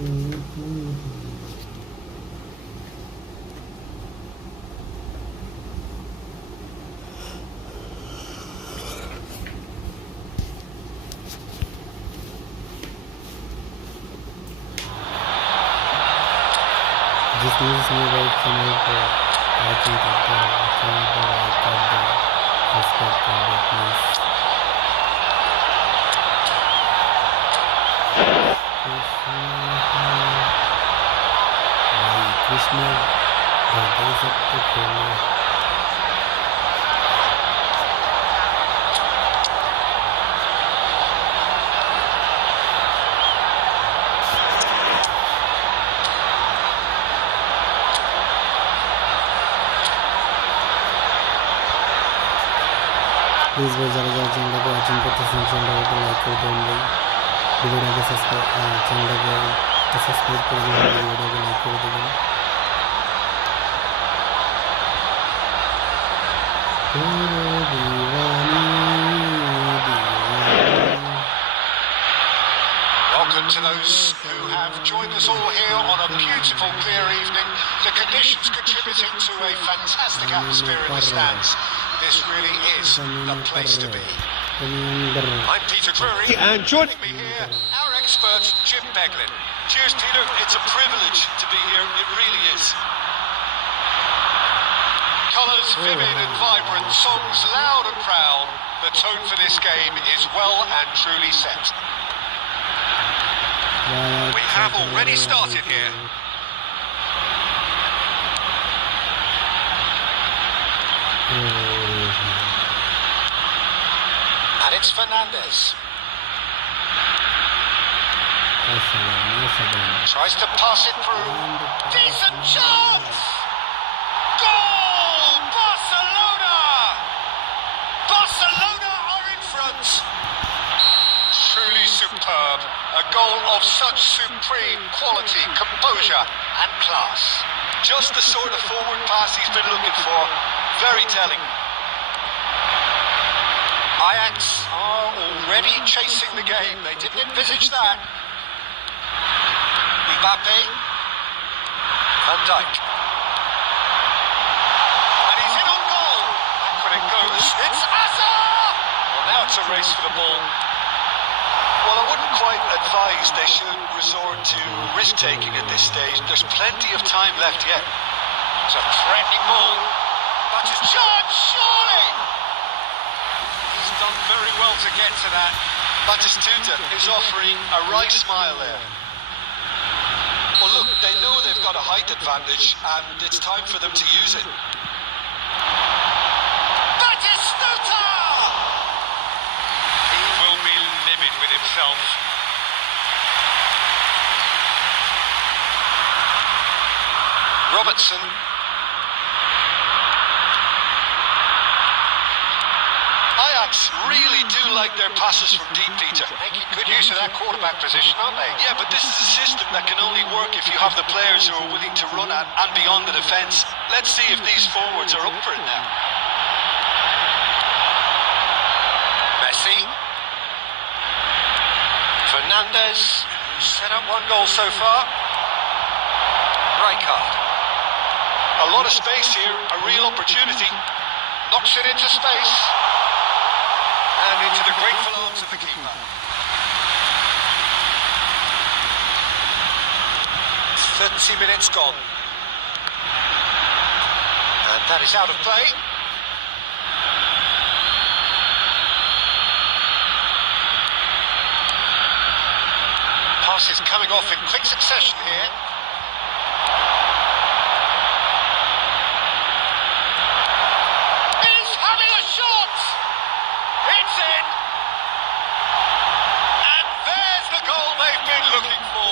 जिसमें लाइक चैनल को वाचिंग करते हैं चैनल को लाइक कर दो, सब्सक्राइब कर दो प्लीज। कृष्ण भाई सबको खेलना। प्लीज़ भाई ज़्यादा ज़्यादा चैनल को वाचिंग करते हैं चैनल को लाइक कर दो भाई, वीडियो को सब्सक्राइब चैनल को सब्सक्राइब कर दो, वीडियो को लाइक कर दो। Welcome to those who have joined us all here on a beautiful clear evening. The conditions contributing to a fantastic atmosphere in the stands. This really is the place to be. I'm Peter Drury, and joining me here, our expert, Jim Beglin. Cheers, Peter. It's a privilege to be here. It really is. Colours vivid and vibrant, songs loud and proud. The tone for this game is well and truly set. We have already started here. And it's Fernandez. Tries to pass it through. Decent chance! Goal! Barcelona! Barcelona are in front. Truly superb. A goal of such supreme quality, composure and class. Just the sort of forward pass he's been looking for. Very telling. Ajax are already chasing the game. They didn't envisage that. Mbappe. Van Dijk. And he's in on goal. Back when it goes. It's Hazard! Well, now it's a race for the ball. Well, I wouldn't quite advise they should resort to risk-taking at this stage. There's plenty of time left yet. It's a threatening ball. That's a chance, surely! He's done very well to get to that. Batistuta is offering a wry smile there. Well, look, they know they've got a height advantage, and it's time for them to use it. Batistuta! He will be livid with himself. Robertson. Ajax really do like their passes from deep, Peter. Making good use of that quarterback position, aren't they? Yeah, but this is a system that can only work if you have the players who are willing to run at and beyond the defence. Let's see if these forwards are up for it now. Messi. Fernandez, who's set up one goal so far. Rijkaard. A lot of space here, a real opportunity. Knocks it into space. And into the grateful arms of the keeper. 30 minutes gone. And that is out of play. Passes coming off in quick succession here. He's having a shot! It's in! And there's the goal they've been looking for.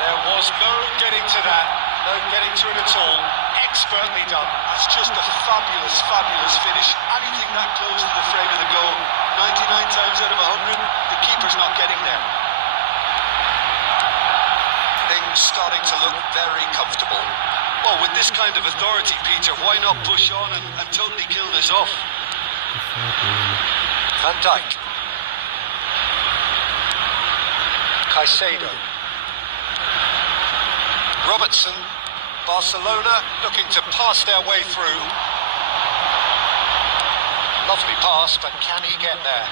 There was no getting to that, no getting to it at all. Expertly done. That's just a fabulous, fabulous finish. Anything that close to the frame of the goal, 99 times out of 100, the keeper's not getting there. Things starting to look very comfortable. Well, with this kind of authority, Peter, why not push on and totally kill this off? Van Dijk. Caicedo. Robertson. Barcelona looking to pass their way through. Lovely pass, but can he get there?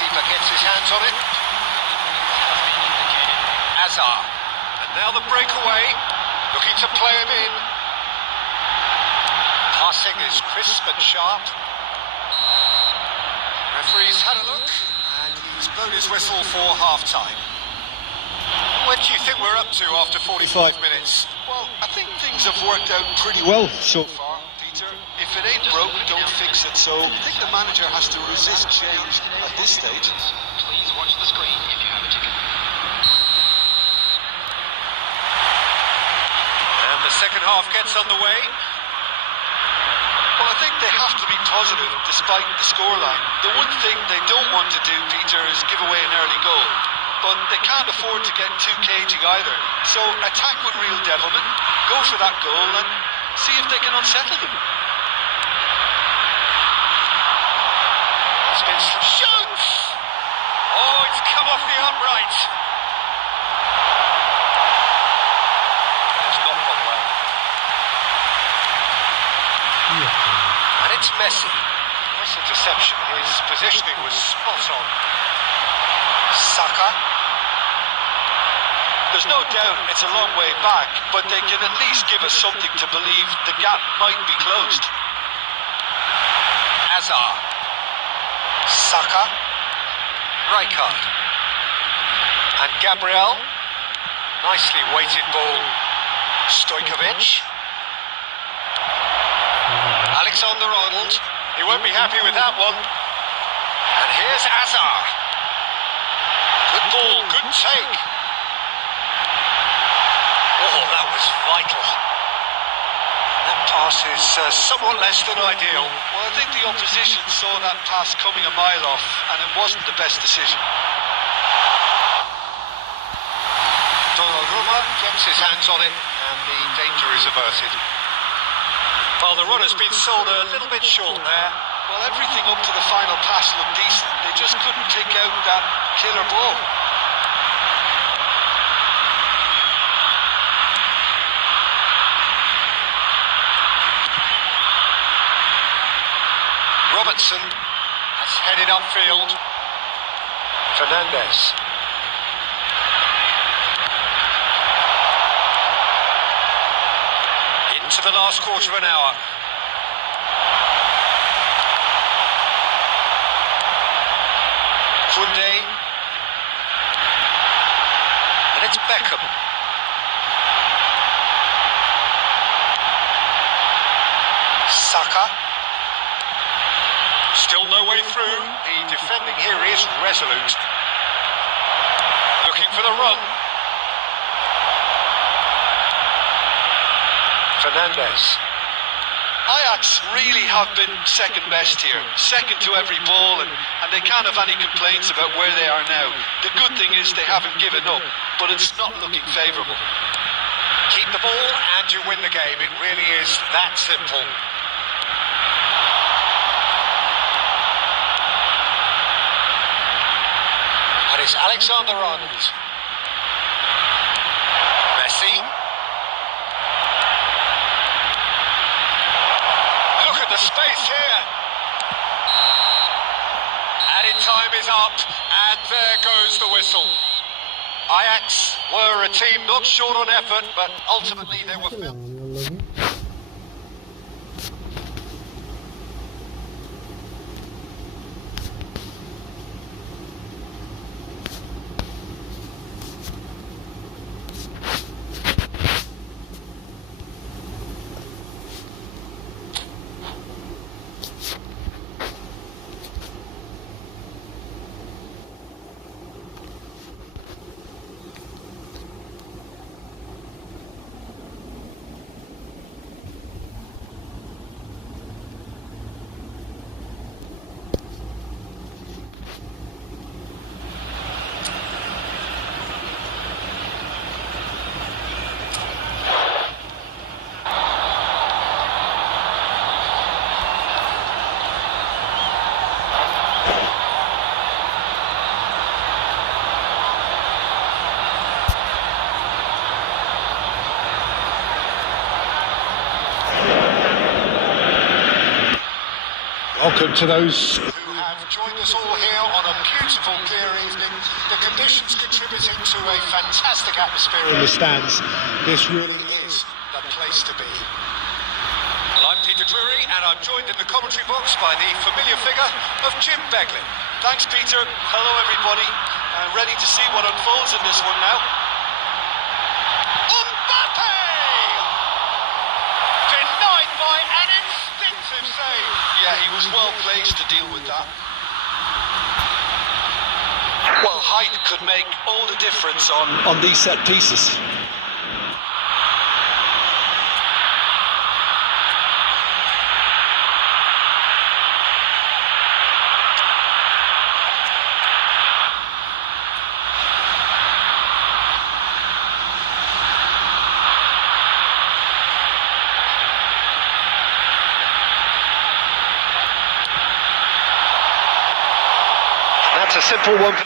Keeper gets his hands on it. Hazard. And now the breakaway. Looking to play him in. Passing is crisp and sharp. Referee's had a look, and he's blown his whistle for half-time. What do you think we're up to after 45 minutes? Well, I think things have worked out pretty well so far, Peter. If it ain't broke, don't fix it. So I think the manager has to resist change at this stage. Please watch the screen if you have a ticket. And the second half gets underway. Well, I think they have to be positive despite the scoreline. The one thing they don't want to do, Peter, is give away an early goal. But they can't afford to get too cagey either. So attack with real devilment, go for that goal and see if they can unsettle them. It's been some shoots! Oh, it's come off the upright. That's not gone well. And it's Messi. Nice interception. His positioning was spot on. Saka. There's no doubt it's a long way back, but they can at least give us something to believe the gap might be closed. Hazard. Saka. Rijkaard. And Gabriel. Nicely weighted ball. Stojkovic. Alexander-Arnold. He won't be happy with that one. And here's Hazard. Good ball, good take. Oh, that was vital. That pass is somewhat less than ideal. Well, I think the opposition saw that pass coming a mile off, and it wasn't the best decision. Donnarumma gets his hands on it, and the danger is averted. Well, the run has been sold a little bit short there. Well, everything up to the final pass looked decent. They just couldn't take out that killer ball. Robertson has headed upfield. Fernandez. Into the last quarter of an hour. Koundé. And it's Beckham. Saka. Still no way through. The defending here is resolute. Looking for the run. Fernandes. Ajax really have been second best here, second to every ball, and they can't have any complaints about where they are now. The good thing is they haven't given up, but it's not looking favourable. Keep the ball and you win the game. It really is that simple. And it's Alexander-Arnold. Messi. Look at the space here. Added time is up, and there goes the whistle. Ajax were a team not short on effort, but ultimately they were... Welcome to those who have joined us all here on a beautiful clear evening. The conditions contributing to a fantastic atmosphere in the stands. This really is the place to be. Well, I'm Peter Drury, and I'm joined in the commentary box by the familiar figure of Jim Beglin. Thanks, Peter. Hello, everybody. Ready to see what unfolds in this one now. Mbappe! Denied by an instinctive save. Yeah, he was well placed to deal with that. Well, height could make all the difference on these set pieces. That's a simple one. And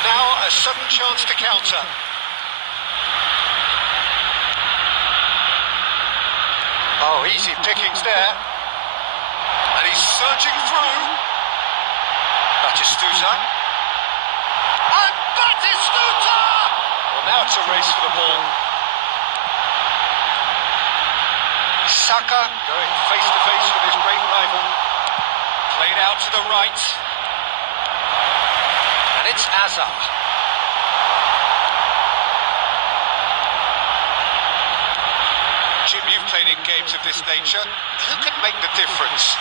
now a sudden chance to counter. Oh, easy pickings there. And he's surging through. Batistuta. And Batistuta! Well, now it's a race for the ball. Saka going face to face with his great rival. Played out to the right. And it's Hazard. Jim, you've played in games of this nature. Who can make the difference?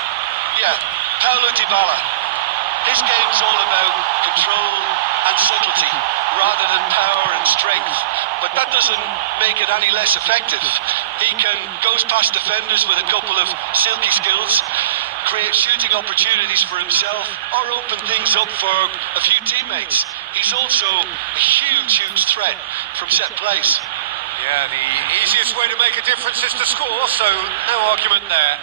Yeah, Paulo Dybala. His game's all about control and subtlety rather than power and strength. But that doesn't make it any less effective. He can goes past defenders with a couple of silky skills, create shooting opportunities for himself, or open things up for a few teammates. He's also a huge threat from set plays. Yeah, the easiest way to make a difference is to score, so no argument there.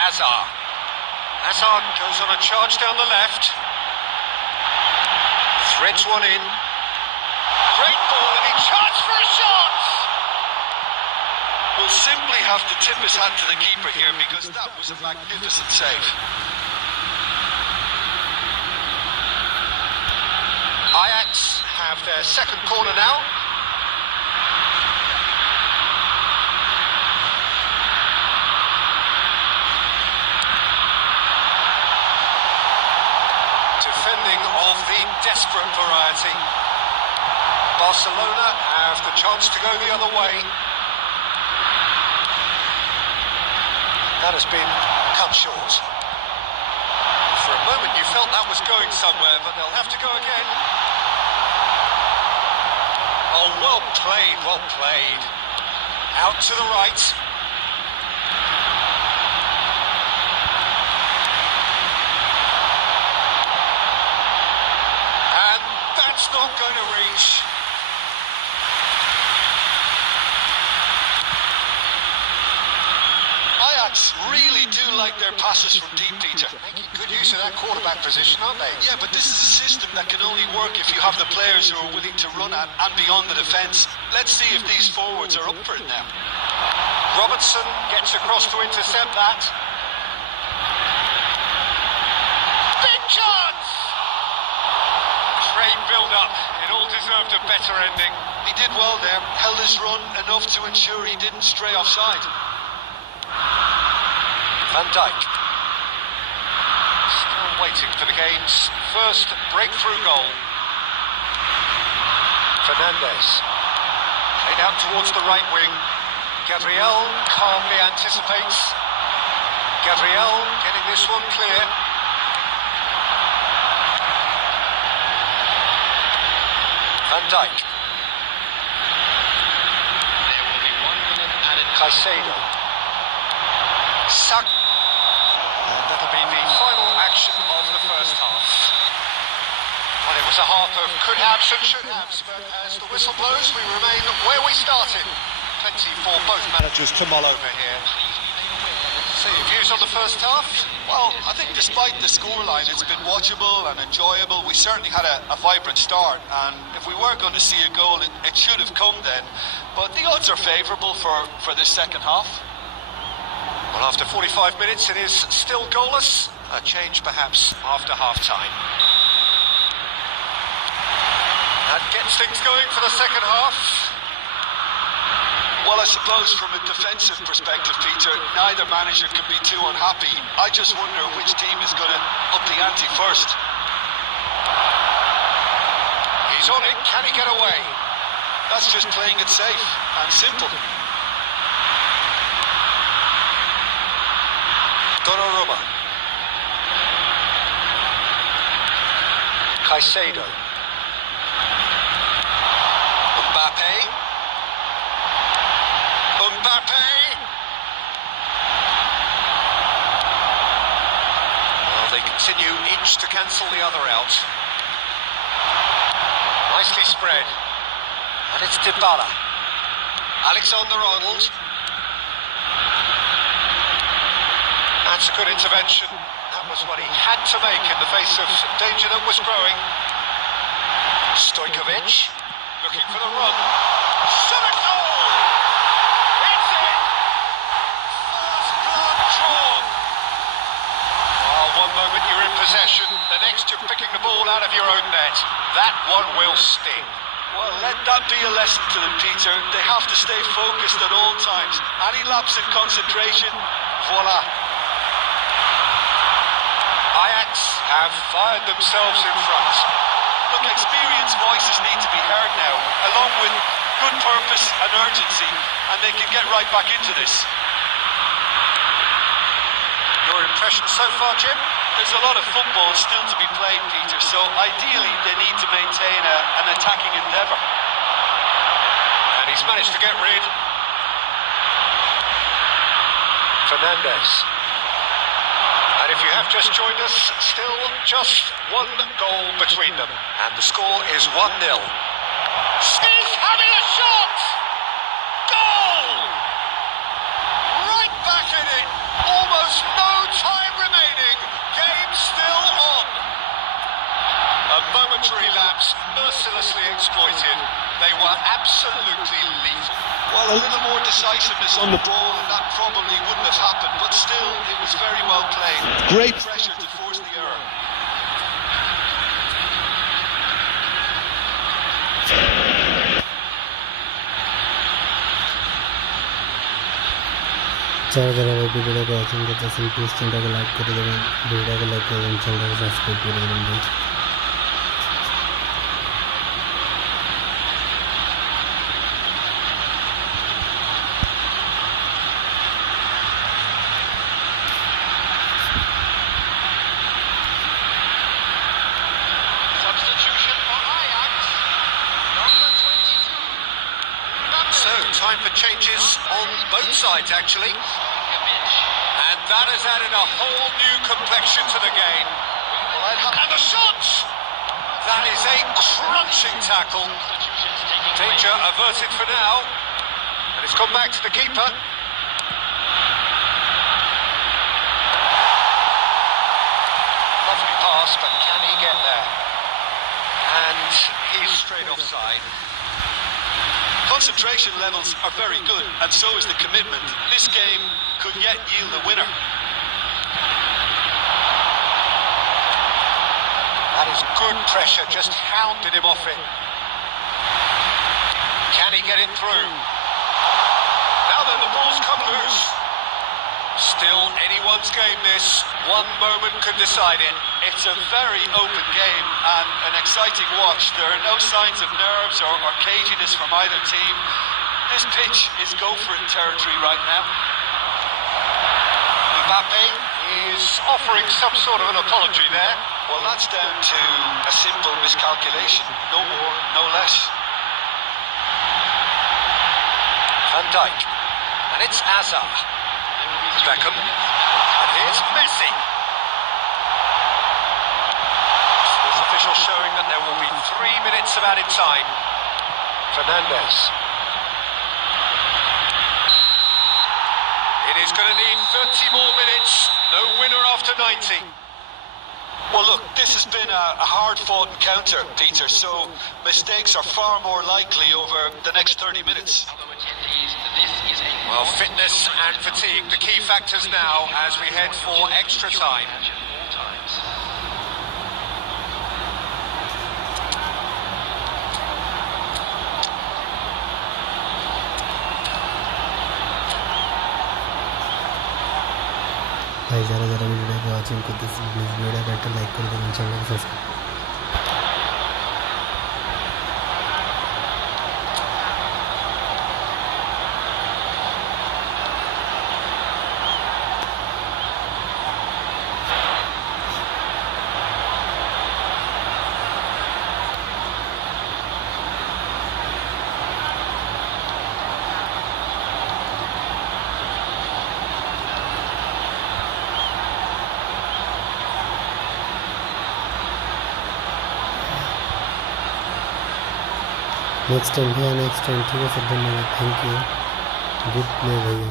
Hazard. Hazard goes on a charge down the left. Threads one in. Great ball, and he charged for a shot! We'll simply have to tip his hat to the keeper here because that was a magnificent save. Ajax have their second corner now. Barcelona have the chance to go the other way. That has been cut short. For a moment you felt that was going somewhere, but they'll have to go again. Oh, well played, well played. Out to the right. And that's not going to reach. Really do like their passes from deep, Peter. Making good use of that quarterback position, aren't they? Yeah, but this is a system that can only work if you have the players who are willing to run at and beyond the defence. Let's see if these forwards are up for it now. Robertson gets across to intercept that. Big chance! Great build-up. It all deserved a better ending. He did well there, held his run enough to ensure he didn't stray offside. Van Dijk. Still waiting for the game's first breakthrough goal. Fernandes. Played out towards the right wing. Gabriel calmly anticipates. Gabriel getting this one clear. Van Dijk. There will be 1 minute added time. Caicedo. Suck. And that'll be the final action of the first half. Well, it was a half of could haves and should haves, but as the whistle blows, we remain where we started. Plenty for both managers to mull over here. So your views on the first half? Well, I think despite the scoreline, it's been watchable and enjoyable. We certainly had a vibrant start, and if we were going to see a goal, it should have come then. But the odds are favourable for this second half. Well, after 45 minutes, it is still goalless. A change, perhaps, after half-time. That gets things going for the second half. Well, I suppose from a defensive perspective, Peter, neither manager can be too unhappy. I just wonder which team is going to up the ante first. He's on it. Can he get away? That's just playing it safe and simple. Donnarumma. Caicedo. Mbappe. Well, they continue each to cancel the other out. Nicely spread. And it's Dybala. Alexander-Arnold. That's a good intervention. That was what he had to make in the face of danger that was growing. Stojkovic looking for the run. Shot a goal! It's in! First blood drawn. Oh, one moment you're in possession, the next you're picking the ball out of your own net. That one will sting. Well, let that be a lesson to them, Peter. They have to stay focused at all times. Any lapse in concentration, voila. Ajax have fired themselves in front. Look, experienced voices need to be heard now, along with good purpose and urgency, and they can get right back into this. Your impression so far, Jim? There's a lot of football still to be played, Peter, so ideally they need to maintain an attacking endeavour. And he's managed to get rid. Fernandes. And if you have just joined us, still just one goal between them. And the score is 1-0. He's having a shot! Goal! Right back in it. Almost no time remaining. Game still on. A momentary lapse, mercilessly exploited. They were absolutely lethal. Well, a little more decisiveness on the ball and that probably wouldn't have happened, but still, it was very well played. Great pressure to force the error. যারা যারা ভিডিওটাকে watching করতেছেন please চ্যানেলটাকে like করে দেবেন, ভিডিওটাকে like করে দেবেন, চ্যানেলটাকে সাবস্ক্রাইব করে দেবেন। So, time for changes on both sides, actually. And that has added a whole new complexion to the game. And the shot! That is a crunching tackle. Danger averted for now. And it's come back to the keeper. Lovely pass, but can he get there? And he's straight offside. Concentration levels are very good, and so is the commitment. This game could yet yield a winner. That is good pressure, just hounded him off it. Can he get it through? Now then, the ball's come loose. Still anyone's game this. One moment could decide it. It's a very open game and an exciting watch. There are no signs of nerves or caginess from either team. This pitch is go-for-it territory right now. Mbappe is offering some sort of an apology there. Well, that's down to a simple miscalculation. No more, no less. Van Dijk. And it's Hazard. Beckham. And here's Messi. There's official showing that there will be 3 minutes of added time. Fernandes. It is going to need 30 more minutes. No winner after 90. Well, look, this has been a hard-fought encounter, Peter, so mistakes are far more likely over the next 30 minutes. Well, fitness and fatigue, the key factors now as we head for extra time. भाई ज़रा video को watching करते please video को like कर देना, channel को subscribe. Next time भैया, next time. ठीक है सर, धन्यवाद, थैंक यू, गुड प्ले भैया।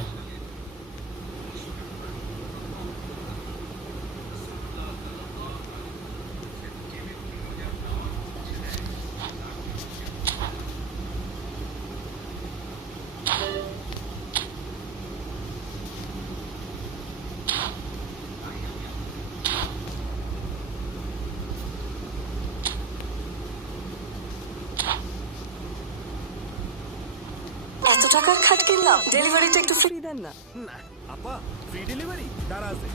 এত টাকার খাট কিনলাম, ডেলিভারিটা একটু ফ্রি দেন না? না আপা, ফ্রি ডেলিভারি দাঁড়া আছে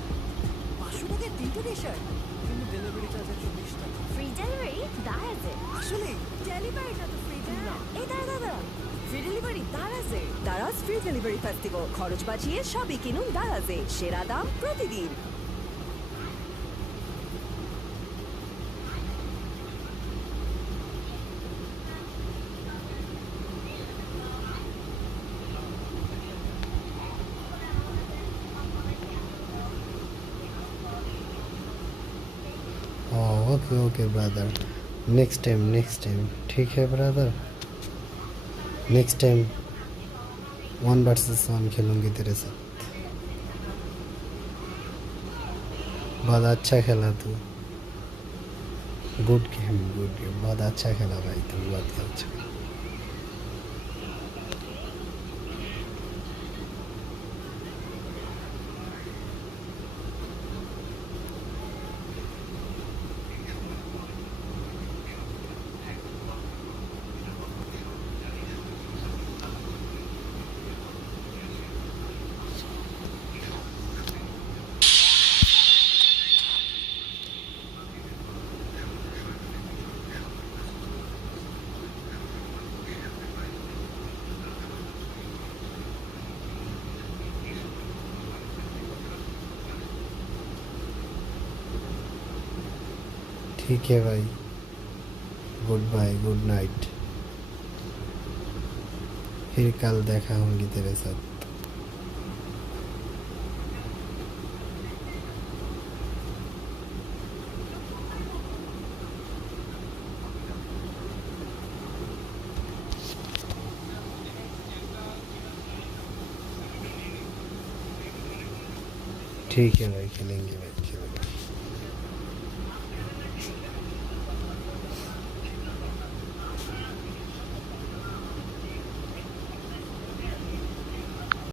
500 টাকায় 3টা টি-শার্ট, কিন্তু ডেলিভারি চার্জ 120 টাকা। ফ্রি ডেলিভারি দাঁড়া আছে? আসলে ডেলিভারিটা তো ফ্রি দেন না। এই দাঁড়া ফ্রি ডেলিভারি দাঁড়াছে। দাঁড়াস ফ্রি ডেলিভারি ফেস্টিভ্যাল, খরচ বাঁচিয়ে সবই কিনুন দাঁড়াছে, সেরা দাম প্রতিদিন। Okay okay brother, next time ठीक है ब्रदर, नेक्स्ट टाइम 1 वर्सेस 1 खेलूंगी तेरे साथ। बहुत अच्छा खेला तू, गुड गेम, बहुत अच्छा खेला भाई तू, बहुत अच्छा। ठीक है भाई, गुड बाय, गुड नाइट। फिर कल देखा होंगी तेरे साथ। ठीक है भाई, खेलेंगे भाई, खेलेंगे।